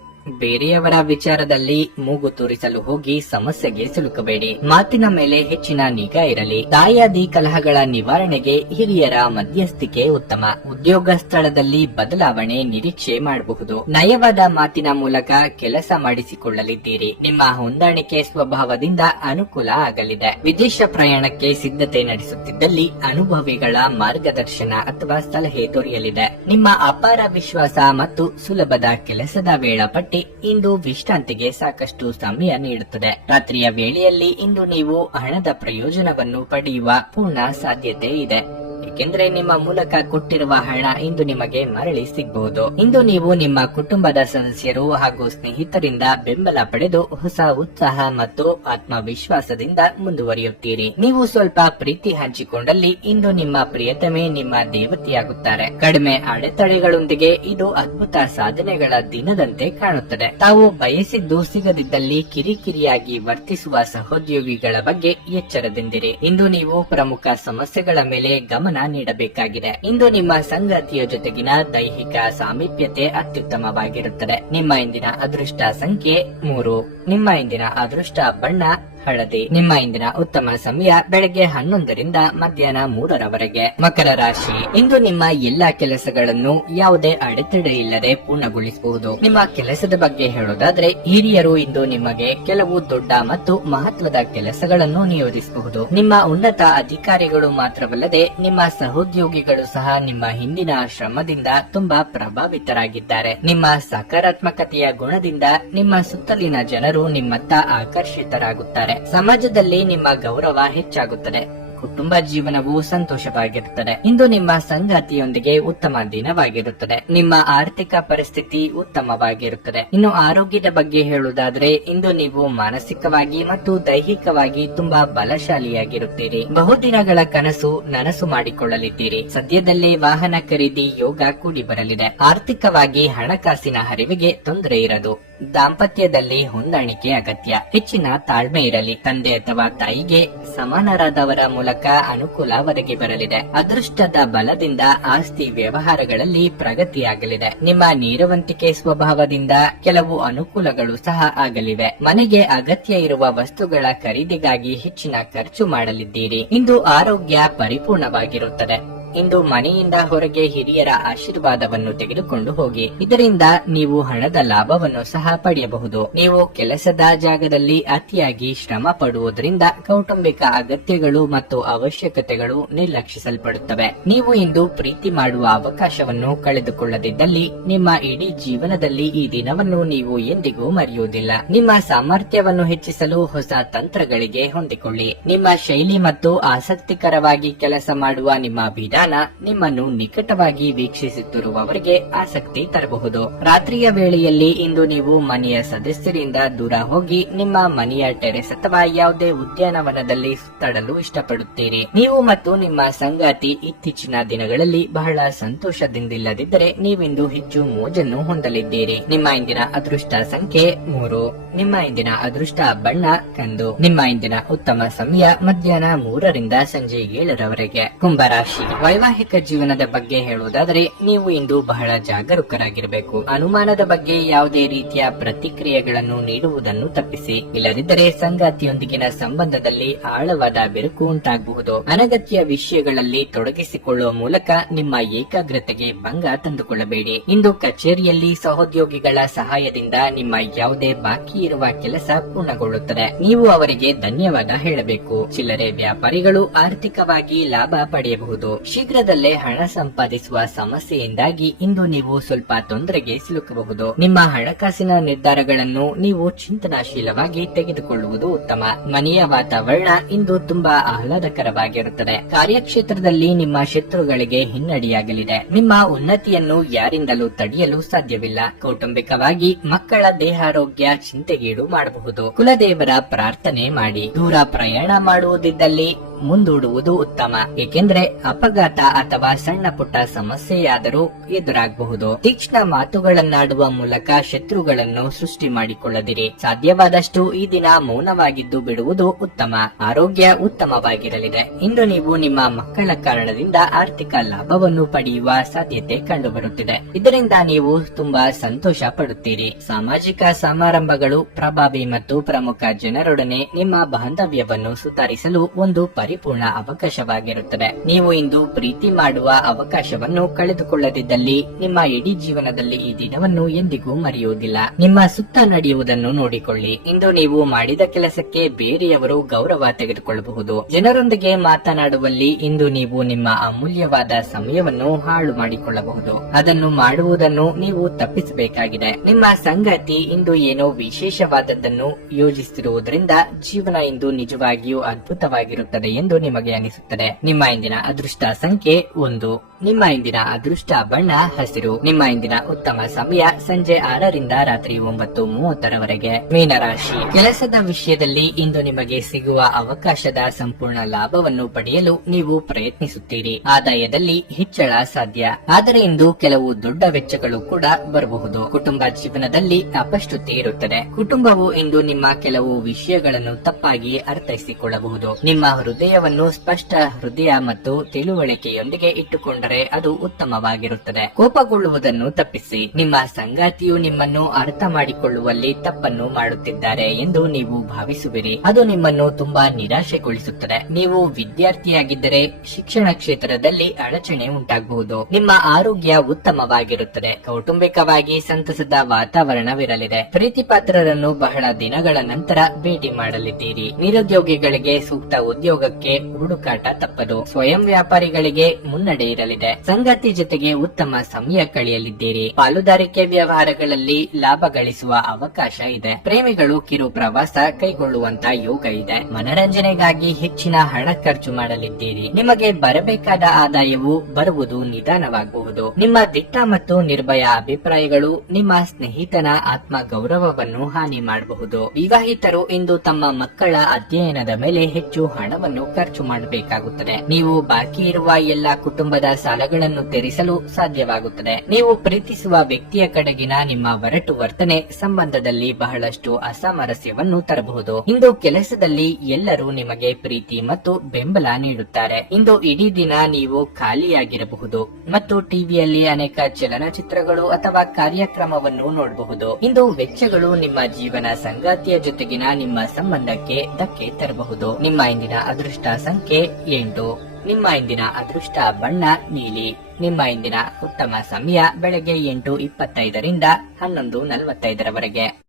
ಬೇರೆಯವರ ವಿಚಾರದಲ್ಲಿ ಮೂಗು ತೂರಿಸಲು ಹೋಗಿ ಸಮಸ್ಯೆಗೆ ಸಿಲುಕಬೇಡಿ. ಮಾತಿನ ಮೇಲೆ ಹೆಚ್ಚಿನ ನಿಗಾ ಇರಲಿ. ದಾಯಾದಿ ಕಲಹಗಳ ನಿವಾರಣೆಗೆ ಹಿರಿಯರ ಮಧ್ಯಸ್ಥಿಕೆ ಉತ್ತಮ. ಉದ್ಯೋಗ ಸ್ಥಳದಲ್ಲಿ ಬದಲಾವಣೆ ನಿರೀಕ್ಷೆ ಮಾಡಬಹುದು. ನಯವಾದ ಮಾತಿನ ಮೂಲಕ ಕೆಲಸ ಮಾಡಿಸಿಕೊಳ್ಳಲಿದ್ದೀರಿ. ನಿಮ್ಮ ಹೊಂದಾಣಿಕೆ ಸ್ವಭಾವದಿಂದ ಅನುಕೂಲ ಆಗಲಿದೆ. ವಿದೇಶ ಪ್ರಯಾಣಕ್ಕೆ ಸಿದ್ಧತೆ ನಡೆಸುತ್ತಿದ್ದಲ್ಲಿ ಅನುಭವಿಗಳ ಮಾರ್ಗದರ್ಶನ ಅಥವಾ ಸಲಹೆ ದೊರೆಯಲಿದೆ. ನಿಮ್ಮ ಅಪಾರ ವಿಶ್ವಾಸ ಮತ್ತು ಸುಲಭದ ಕೆಲಸದ ವೇಳಾಪಟ್ಟಿ ಇಂದು ವಿಶ್ರಾಂತಿಗೆ ಸಾಕಷ್ಟು ಸಮಯ ನೀಡುತ್ತದೆ. ರಾತ್ರಿಯ ವೇಳೆಯಲ್ಲಿ ಇಂದು ನೀವು ಹಣದ ಪ್ರಯೋಜನವನ್ನು ಪಡೆಯುವ ಪೂರ್ಣ ಸಾಧ್ಯತೆ ಇದೆ. ಏಕೆಂದ್ರೆ ನಿಮ್ಮ ಮೂಲಕ ಕೊಟ್ಟಿರುವ ಹಣ ಇಂದು ನಿಮಗೆ ಮರಳಿ ಸಿಗಬಹುದು. ಇಂದು ನೀವು ನಿಮ್ಮ ಕುಟುಂಬದ ಸದಸ್ಯರು ಹಾಗೂ ಸ್ನೇಹಿತರಿಂದ ಬೆಂಬಲ ಪಡೆದು ಹೊಸ ಉತ್ಸಾಹ ಮತ್ತು ಆತ್ಮವಿಶ್ವಾಸದಿಂದ ಮುಂದುವರಿಯುತ್ತೀರಿ. ನೀವು ಸ್ವಲ್ಪ ಪ್ರೀತಿ ಹಂಚಿಕೊಂಡಲ್ಲಿ ಇಂದು ನಿಮ್ಮ ಪ್ರಿಯತಮೆ ನಿಮ್ಮ ದೇವತೆಯಾಗುತ್ತಾರೆ. ಕಡಿಮೆ ಅಡೆತಡೆಗಳೊಂದಿಗೆ ಇದು ಅದ್ಭುತ ಸಾಧನೆಗಳ ದಿನದಂತೆ ಕಾಣುತ್ತದೆ. ತಾವು ಬಯಸಿದ್ದು ಸಿಗದಿದ್ದಲ್ಲಿ ಕಿರಿಕಿರಿಯಾಗಿ ವರ್ತಿಸುವ ಸಹೋದ್ಯೋಗಿಗಳ ಬಗ್ಗೆ ಎಚ್ಚರದಿಂದಿರಿ. ಇಂದು ನೀವು ಪ್ರಮುಖ ಸಮಸ್ಯೆಗಳ ಮೇಲೆ ಗಮನ ನೀಡಬೇಕಾಗಿದೆ. ಇಂದು ನಿಮ್ಮ ಸಂಗಾತಿಯ ಜೊತೆಗಿನ ದೈಹಿಕ ಸಾಮೀಪ್ಯತೆ ಅತ್ಯುತ್ತಮವಾಗಿರುತ್ತದೆ. ನಿಮ್ಮ ಇಂದಿನ ಅದೃಷ್ಟ ಸಂಖ್ಯೆ 3. ನಿಮ್ಮ ಇಂದಿನ ಅದೃಷ್ಟ ಬಣ್ಣ ಹಳದಿ. ನಿಮ್ಮ ಇಂದಿನ ಉತ್ತಮ ಸಮಯ ಬೆಳಗ್ಗೆ 11 ರಿಂದ ಮಧ್ಯಾಹ್ನ 3 ರವರೆಗೆ. ಮಕರ ರಾಶಿ, ಇಂದು ನಿಮ್ಮ ಎಲ್ಲಾ ಕೆಲಸಗಳನ್ನು ಯಾವುದೇ ಅಡೆತಡೆ ಇಲ್ಲದೆ ಪೂರ್ಣಗೊಳಿಸಬಹುದು. ನಿಮ್ಮ ಕೆಲಸದ ಬಗ್ಗೆ ಹೇಳೋದಾದ್ರೆ ಹಿರಿಯರು ಇಂದು ನಿಮಗೆ ಕೆಲವು ದೊಡ್ಡ ಮತ್ತು ಮಹತ್ವದ ಕೆಲಸಗಳನ್ನು ನಿಯೋಜಿಸಬಹುದು. ನಿಮ್ಮ ಉನ್ನತ ಅಧಿಕಾರಿಗಳು ಮಾತ್ರವಲ್ಲದೆ ನಿಮ್ಮ ಸಹೋದ್ಯೋಗಿಗಳು ಸಹ ನಿಮ್ಮ ಹಿಂದಿನ ಶ್ರಮದಿಂದ ತುಂಬಾ ಪ್ರಭಾವಿತರಾಗಿದ್ದಾರೆ. ನಿಮ್ಮ ಸಕಾರಾತ್ಮಕತೆಯ ಗುಣದಿಂದ ನಿಮ್ಮ ಸುತ್ತಲಿನ ಜನರು ನಿಮ್ಮತ್ತ ಆಕರ್ಷಿತರಾಗುತ್ತಾರೆ. ಸಮಾಜದಲ್ಲಿ ನಿಮ್ಮ ಗೌರವ ಹೆಚ್ಚಾಗುತ್ತದೆ. ಕುಟುಂಬ ಜೀವನವು ಸಂತೋಷವಾಗಿರುತ್ತದೆ. ಇಂದು ನಿಮ್ಮ ಸಂಗಾತಿಯೊಂದಿಗೆ ಉತ್ತಮ ದಿನವಾಗಿರುತ್ತದೆ. ನಿಮ್ಮ ಆರ್ಥಿಕ ಪರಿಸ್ಥಿತಿ ಉತ್ತಮವಾಗಿರುತ್ತದೆ. ಇನ್ನು ಆರೋಗ್ಯದ ಬಗ್ಗೆ ಹೇಳುವುದಾದ್ರೆ ಇಂದು ನೀವು ಮಾನಸಿಕವಾಗಿ ಮತ್ತು ದೈಹಿಕವಾಗಿ ತುಂಬಾ ಬಲಶಾಲಿಯಾಗಿರುತ್ತೀರಿ. ಬಹುದಿನಗಳ ಕನಸು ನನಸು ಮಾಡಿಕೊಳ್ಳಲಿದ್ದೀರಿ. ಸದ್ಯದಲ್ಲೇ ವಾಹನ ಖರೀದಿ ಯೋಗ ಕೂಡಿ ಬರಲಿದೆ. ಆರ್ಥಿಕವಾಗಿ ಹಣಕಾಸಿನ ಹರಿವಿಗೆ ತೊಂದರೆ ಇರದು. ದಾಂಪತ್ಯದಲ್ಲಿ ಹೊಂದಾಣಿಕೆ ಅಗತ್ಯ. ಹೆಚ್ಚಿನ ತಾಳ್ಮೆ ಇರಲಿ. ತಂದೆ ಅಥವಾ ತಾಯಿಗೆ ಸಮಾನರಾದವರ ಮೂಲಕ ಅನುಕೂಲ ಒದಗಿ ಬರಲಿದೆ. ಅದೃಷ್ಟದ ಬಲದಿಂದ ಆಸ್ತಿ ವ್ಯವಹಾರಗಳಲ್ಲಿ ಪ್ರಗತಿಯಾಗಲಿದೆ. ನಿಮ್ಮ ನೀರವಂತಿಕೆ ಸ್ವಭಾವದಿಂದ ಕೆಲವು ಅನುಕೂಲಗಳು ಸಹ ಆಗಲಿವೆ. ಮನೆಗೆ ಅಗತ್ಯ ಇರುವ ವಸ್ತುಗಳ ಖರೀದಿಗಾಗಿ ಹೆಚ್ಚಿನ ಖರ್ಚು ಮಾಡಲಿದ್ದೀರಿ. ಇಂದು ಆರೋಗ್ಯ ಪರಿಪೂರ್ಣವಾಗಿರುತ್ತದೆ. ಇಂದು ಮನೆಯಿಂದ ಹೊರಗೆ ಹಿರಿಯರ ಆಶೀರ್ವಾದವನ್ನು ತೆಗೆದುಕೊಂಡು ಹೋಗಿ. ಇದರಿಂದ ನೀವು ಹಣದ ಲಾಭವನ್ನು ಸಹ ಪಡೆಯಬಹುದು. ನೀವು ಕೆಲಸದ ಜಾಗದಲ್ಲಿ ಅತಿಯಾಗಿ ಶ್ರಮ ಪಡುವುದರಿಂದ ಕೌಟುಂಬಿಕ ಅಗತ್ಯಗಳು ಮತ್ತು ಅವಶ್ಯಕತೆಗಳು ನಿರ್ಲಕ್ಷಿಸಲ್ಪಡುತ್ತವೆ. ನೀವು ಇಂದು ಪ್ರೀತಿ ಮಾಡುವ ಅವಕಾಶವನ್ನು ಕಳೆದುಕೊಳ್ಳದಿದ್ದಲ್ಲಿ ನಿಮ್ಮ ಇಡೀ ಜೀವನದಲ್ಲಿ ಈ ದಿನವನ್ನು ನೀವು ಎಂದಿಗೂ ಮರೆಯುವುದಿಲ್ಲ. ನಿಮ್ಮ ಸಾಮರ್ಥ್ಯವನ್ನು ಹೆಚ್ಚಿಸಲು ಹೊಸ ತಂತ್ರಗಳಿಗೆ ಹೊಂದಿಕೊಳ್ಳಿ. ನಿಮ್ಮ ಶೈಲಿ ಮತ್ತು ಆಸಕ್ತಿಕರವಾಗಿ ಕೆಲಸ ಮಾಡುವ ನಿಮ್ಮ ವಿಧಾನ ನಿಮ್ಮನ್ನು ನಿಕಟವಾಗಿ ವೀಕ್ಷಿಸುತ್ತಿರುವವರಿಗೆ ಆಸಕ್ತಿ ತರಬಹುದು. ರಾತ್ರಿಯ ವೇಳೆಯಲ್ಲಿ ಇಂದು ನೀವು ಮನೆಯ ಸದಸ್ಯರಿಂದ ದೂರ ಹೋಗಿ ನಿಮ್ಮ ಮನೆಯ ಟೆರೆಸ್ ಅಥವಾ ಯಾವುದೇ ಉದ್ಯಾನವನದಲ್ಲಿ ಸುತ್ತಾಡಲು ಇಷ್ಟಪಡುತ್ತೀರಿ. ನೀವು ಮತ್ತು ನಿಮ್ಮ ಸಂಗಾತಿ ಇತ್ತೀಚಿನ ದಿನಗಳಲ್ಲಿ ಬಹಳ ಸಂತೋಷದಿಂದಿಲ್ಲದಿದ್ದರೆ ನೀವಿಂದು ಹೆಚ್ಚು ಮೋಜನ್ನು ಹೊಂದಲಿದ್ದೀರಿ. ನಿಮ್ಮ ಇಂದಿನ ಅದೃಷ್ಟ ಸಂಖ್ಯೆ 3. ನಿಮ್ಮ ಇಂದಿನ ಅದೃಷ್ಟ ಬಣ್ಣ ಕಂದು. ನಿಮ್ಮ ಇಂದಿನ ಉತ್ತಮ ಸಮಯ ಮಧ್ಯಾಹ್ನ 3 ರಿಂದ ಸಂಜೆ 7 ರವರೆಗೆ. ಕುಂಭರಾಶಿ, ವೈವಾಹಿಕ ಜೀವನದ ಬಗ್ಗೆ ಹೇಳುವುದಾದರೆ ನೀವು ಇಂದು ಬಹಳ ಜಾಗರೂಕರಾಗಿರಬೇಕು. ಅನುಮಾನದ ಬಗ್ಗೆ ಯಾವುದೇ ರೀತಿಯ ಪ್ರತಿಕ್ರಿಯೆಗಳನ್ನು ನೀಡುವುದನ್ನು ತಪ್ಪಿಸಿ. ಇಲ್ಲದಿದ್ದರೆ ಸಂಗಾತಿಯೊಂದಿಗಿನ ಸಂಬಂಧದಲ್ಲಿ ಆಳವಾದ ಬೆರುಕು ಉಂಟಾಗಬಹುದು. ಅನಗತ್ಯ ವಿಷಯಗಳಲ್ಲಿ ತೊಡಗಿಸಿಕೊಳ್ಳುವ ಮೂಲಕ ನಿಮ್ಮ ಏಕಾಗ್ರತೆಗೆ ಭಂಗ ತಂದುಕೊಳ್ಳಬೇಡಿ. ಇಂದು ಕಚೇರಿಯಲ್ಲಿ ಸಹೋದ್ಯೋಗಿಗಳ ಸಹಾಯದಿಂದ ನಿಮ್ಮ ಯಾವುದೇ ಬಾಕಿ ಇರುವ ಕೆಲಸ ಪೂರ್ಣಗೊಳ್ಳುತ್ತದೆ. ನೀವು ಅವರಿಗೆ ಧನ್ಯವಾದ ಹೇಳಬೇಕು. ಚಿಲ್ಲರೆ ವ್ಯಾಪಾರಿಗಳು ಆರ್ಥಿಕವಾಗಿ ಲಾಭ ಪಡೆಯಬಹುದು. ಶೀಘ್ರದಲ್ಲೇ ಹಣ ಸಂಪಾದಿಸುವ ಸಮಸ್ಯೆಯಿಂದಾಗಿ ಇಂದು ನೀವು ಸ್ವಲ್ಪ ತೊಂದರೆಗೆ ಸಿಲುಕಬಹುದು. ನಿಮ್ಮ ಹಣಕಾಸಿನ ನಿರ್ಧಾರಗಳನ್ನು ನೀವು ಚಿಂತನಾಶೀಲವಾಗಿ ತೆಗೆದುಕೊಳ್ಳುವುದು ಉತ್ತಮ. ಮನೆಯ ವಾತಾವರಣ ಇಂದು ತುಂಬಾ ಆಹ್ಲಾದಕರವಾಗಿರುತ್ತದೆ. ಕಾರ್ಯಕ್ಷೇತ್ರದಲ್ಲಿ ನಿಮ್ಮ ಶತ್ರುಗಳಿಗೆ ಹಿನ್ನಡೆಯಾಗಲಿದೆ. ನಿಮ್ಮ ಉನ್ನತಿಯನ್ನು ಯಾರಿಂದಲೂ ತಡೆಯಲು ಸಾಧ್ಯವಿಲ್ಲ. ಕೌಟುಂಬಿಕವಾಗಿ ಮಕ್ಕಳ ದೇಹಾರೋಗ್ಯ ಚಿಂತೆಗೀಡು ಮಾಡಬಹುದು. ಕುಲದೇವರ ಪ್ರಾರ್ಥನೆ ಮಾಡಿ. ದೂರ ಪ್ರಯಾಣ ಮಾಡುವುದಿದ್ದಲ್ಲಿ ಮುಂದೂಡುವುದು ಉತ್ತಮ, ಏಕೆಂದ್ರೆ ಅಪಘಾತ ಅಥವಾ ಸಣ್ಣ ಪುಟ್ಟ ಸಮಸ್ಯೆಯಾದರೂ ಎದುರಾಗಬಹುದು. ತೀಕ್ಷ್ಣ ಮಾತುಗಳನ್ನಾಡುವ ಮೂಲಕ ಶತ್ರುಗಳನ್ನು ಸೃಷ್ಟಿ ಮಾಡಿಕೊಳ್ಳದಿರಿ. ಸಾಧ್ಯವಾದಷ್ಟು ಈ ದಿನ ಮೌನವಾಗಿದ್ದು ಬಿಡುವುದು ಉತ್ತಮ. ಆರೋಗ್ಯ ಉತ್ತಮವಾಗಿರಲಿದೆ. ಇಂದು ನೀವು ನಿಮ್ಮ ಮಕ್ಕಳ ಕಾರಣದಿಂದ ಆರ್ಥಿಕ ಲಾಭವನ್ನು ಪಡೆಯುವ ಸಾಧ್ಯತೆ ಕಂಡುಬರುತ್ತಿದೆ. ಇದರಿಂದ ನೀವು ತುಂಬಾ ಸಂತೋಷ ಪಡುತ್ತೀರಿ. ಸಾಮಾಜಿಕ ಸಮಾರಂಭಗಳು ಪ್ರಭಾವಿ ಮತ್ತು ಪ್ರಮುಖ ಜನರೊಡನೆ ನಿಮ್ಮ ಬಾಂಧವ್ಯವನ್ನು ಸುಧಾರಿಸಲು ಒಂದು ಪರಿಪೂರ್ಣ ಅವಕಾಶವಾಗಿರುತ್ತದೆ. ನೀವು ಇಂದು ಪ್ರೀತಿ ಮಾಡುವ ಅವಕಾಶವನ್ನು ಕಳೆದುಕೊಳ್ಳದಿದ್ದಲ್ಲಿ ನಿಮ್ಮ ಇಡೀ ಜೀವನದಲ್ಲಿ ಈ ದಿನವನ್ನು ಎಂದಿಗೂ ಮರೆಯುವುದಿಲ್ಲ. ನಿಮ್ಮ ಸುತ್ತ ನಡೆಯುವುದನ್ನು ನೋಡಿಕೊಳ್ಳಿ. ಇಂದು ನೀವು ಮಾಡಿದ ಕೆಲಸಕ್ಕೆ ಬೇರೆಯವರು ಗೌರವ ತೆಗೆದುಕೊಳ್ಳಬಹುದು. ಜನರೊಂದಿಗೆ ಮಾತನಾಡುವಲ್ಲಿ ಇಂದು ನೀವು ನಿಮ್ಮ ಅಮೂಲ್ಯವಾದ ಸಮಯವನ್ನು ಹಾಳು ಮಾಡಿಕೊಳ್ಳಬಹುದು. ಅದನ್ನು ಮಾಡುವುದನ್ನು ನೀವು ತಪ್ಪಿಸಬೇಕಾಗಿದೆ. ನಿಮ್ಮ ಸಂಗಾತಿ ಇಂದು ಏನೋ ವಿಶೇಷವಾದದ್ದನ್ನು ಯೋಜಿಸುತ್ತಿರುವುದರಿಂದ ಜೀವನ ಇಂದು ನಿಜವಾಗಿಯೂ ಅದ್ಭುತವಾಗಿರುತ್ತದೆ ಎಂದು ನಿಮಗೆ ಅನಿಸುತ್ತದೆ. ನಿಮ್ಮ ಇಂದಿನ ಅದೃಷ್ಟ ಸಂಖ್ಯೆ 1. ನಿಮ್ಮ ಇಂದಿನ ಅದೃಷ್ಟ ಬಣ್ಣ ಹಸಿರು. ನಿಮ್ಮ ಇಂದಿನ ಉತ್ತಮ ಸಮಯ ಸಂಜೆ 6ರಿಂದ ರಾತ್ರಿ 9:30ರವರೆಗೆ. ಮೀನರಾಶಿ. ಕೆಲಸದ ವಿಷಯದಲ್ಲಿ ಇಂದು ನಿಮಗೆ ಸಿಗುವ ಅವಕಾಶದ ಸಂಪೂರ್ಣ ಲಾಭವನ್ನು ಪಡೆಯಲು ನೀವು ಪ್ರಯತ್ನಿಸುತ್ತೀರಿ. ಆದಾಯದಲ್ಲಿ ಹೆಚ್ಚಳ ಸಾಧ್ಯ, ಆದರೆ ಇಂದು ಕೆಲವು ದೊಡ್ಡ ವೆಚ್ಚಗಳು ಕೂಡ ಬರಬಹುದು. ಕುಟುಂಬ ಜೀವನದಲ್ಲಿ ಅಪಶ್ರುತಿ ಇರುತ್ತದೆ. ಕುಟುಂಬವು ಇಂದು ನಿಮ್ಮ ಕೆಲವು ವಿಷಯಗಳನ್ನು ತಪ್ಪಾಗಿ ಅರ್ಥೈಸಿಕೊಳ್ಳಬಹುದು. ನಿಮ್ಮ ಹೃದಯವನ್ನು ಸ್ಪಷ್ಟ ಹೃದಯ ಮತ್ತು ತಿಳುವಳಿಕೆಯೊಂದಿಗೆ ಇಟ್ಟುಕೊಂಡರೆ ಅದು ಉತ್ತಮವಾಗಿರುತ್ತದೆ. ಕೋಪಗೊಳ್ಳುವುದನ್ನು ತಪ್ಪಿಸಿ. ನಿಮ್ಮ ಸಂಗಾತಿಯು ನಿಮ್ಮನ್ನು ಅರ್ಥ ಮಾಡಿಕೊಳ್ಳುವಲ್ಲಿ ತಪ್ಪನ್ನು ಮಾಡುತ್ತಿದ್ದಾರೆ ಎಂದು ನೀವು ಭಾವಿಸುವಿರಿ. ಅದು ನಿಮ್ಮನ್ನು ತುಂಬಾ ನಿರಾಶೆಗೊಳಿಸುತ್ತದೆ. ನೀವು ವಿದ್ಯಾರ್ಥಿಯಾಗಿದ್ದರೆ ಶಿಕ್ಷಣ ಕ್ಷೇತ್ರದಲ್ಲಿ ಅಡಚಣೆ ಉಂಟಾಗಬಹುದು. ನಿಮ್ಮ ಆರೋಗ್ಯ ಉತ್ತಮವಾಗಿರುತ್ತದೆ. ಕೌಟುಂಬಿಕವಾಗಿ ಸಂತಸದ ವಾತಾವರಣವಿರಲಿದೆ. ಪ್ರೀತಿ ಪಾತ್ರರನ್ನು ಬಹಳ ದಿನಗಳ ನಂತರ ಭೇಟಿ ಮಾಡಲಿದ್ದೀರಿ. ನಿರುದ್ಯೋಗಿಗಳಿಗೆ ಸೂಕ್ತ ಉದ್ಯೋಗಕ್ಕೆ ಹುಡುಕಾಟ ತಪ್ಪದು. ಸ್ವಯಂ ವ್ಯಾಪಾರಿಗಳಿಗೆ ಮುನ್ನಡೆ ಇರಲಿದೆ. ಸಂಗಾತಿ ಜೊತೆಗೆ ಉತ್ತಮ ಸಮಯ ಕಳೆಯಲಿದ್ದೀರಿ. ಪಾಲುದಾರಿಕೆ ವ್ಯವಹಾರಗಳಲ್ಲಿ ಲಾಭ ಗಳಿಸುವ ಅವಕಾಶ ಇದೆ. ಪ್ರೇಮಿಗಳು ಕಿರು ಪ್ರವಾಸ ಕೈಗೊಳ್ಳುವಂತ ಯೋಗ ಇದೆ. ಮನರಂಜನೆಗಾಗಿ ಹೆಚ್ಚಿನ ಹಣ ಖರ್ಚು ಮಾಡಲಿದ್ದೀರಿ. ನಿಮಗೆ ಬರಬೇಕಾದ ಆದಾಯವು ಬರುವುದು ನಿಧಾನವಾಗಬಹುದು. ನಿಮ್ಮ ದಿಟ್ಟ ಮತ್ತು ನಿರ್ಭಯ ಅಭಿಪ್ರಾಯಗಳು ನಿಮ್ಮ ಸ್ನೇಹಿತನ ಆತ್ಮ ಗೌರವವನ್ನು ಹಾನಿ ಮಾಡಬಹುದು. ವಿವಾಹಿತರು ಇಂದು ತಮ್ಮ ಮಕ್ಕಳ ಅಧ್ಯಯನದ ಮೇಲೆ ಹೆಚ್ಚು ಹಣವನ್ನು ಖರ್ಚು ಮಾಡಬೇಕಾಗುತ್ತದೆ. ನೀವು ಬಾಕಿ ಇರುವ ಎಲ್ಲಾ ಕುಟುಂಬದ ಸಾಲಗಳನ್ನು ತೀರಿಸಲು ಸಾಧ್ಯವಾಗುತ್ತದೆ. ನೀವು ಪ್ರೀತಿಸುವ ವ್ಯಕ್ತಿಯ ಕಡೆಗಿನ ನಿಮ್ಮ ಒರಟು ವರ್ತನೆ ಸಂಬಂಧದಲ್ಲಿ ಬಹಳಷ್ಟು ಅಸಾಮರಸ್ಯವನ್ನು ತರಬಹುದು. ಇಂದು ಕೆಲಸದಲ್ಲಿ ಎಲ್ಲರೂ ನಿಮಗೆ ಪ್ರೀತಿ ಮತ್ತು ಬೆಂಬಲ ನೀಡುತ್ತಾರೆ. ಇಂದು ಇಡೀ ದಿನ ನೀವು ಖಾಲಿಯಾಗಿರಬಹುದು ಮತ್ತು ಟಿವಿಯಲ್ಲಿ ಅನೇಕ ಚಲನಚಿತ್ರಗಳು ಅಥವಾ ಕಾರ್ಯಕ್ರಮವನ್ನು ನೋಡಬಹುದು. ಇಂದು ವೆಚ್ಚಗಳು ನಿಮ್ಮ ಜೀವನ ಸಂಗಾತಿಯ ಜೊತೆಗಿನ ನಿಮ್ಮ ಸಂಬಂಧಕ್ಕೆ ಧಕ್ಕೆ ತರಬಹುದು. ನಿಮ್ಮ ಇಂದಿನ ಅದೃಷ್ಟ ಸಂಖ್ಯೆ 8. ನಿಮ್ಮ ಇಂದಿನ ಅದೃಷ್ಟ ಬಣ್ಣ ನೀಲಿ. ನಿಮ್ಮ ಇಂದಿನ ಉತ್ತಮ ಸಮಯ ಬೆಳಗ್ಗೆ 8:25ರಿಂದ 11:45ರವರೆಗೆ.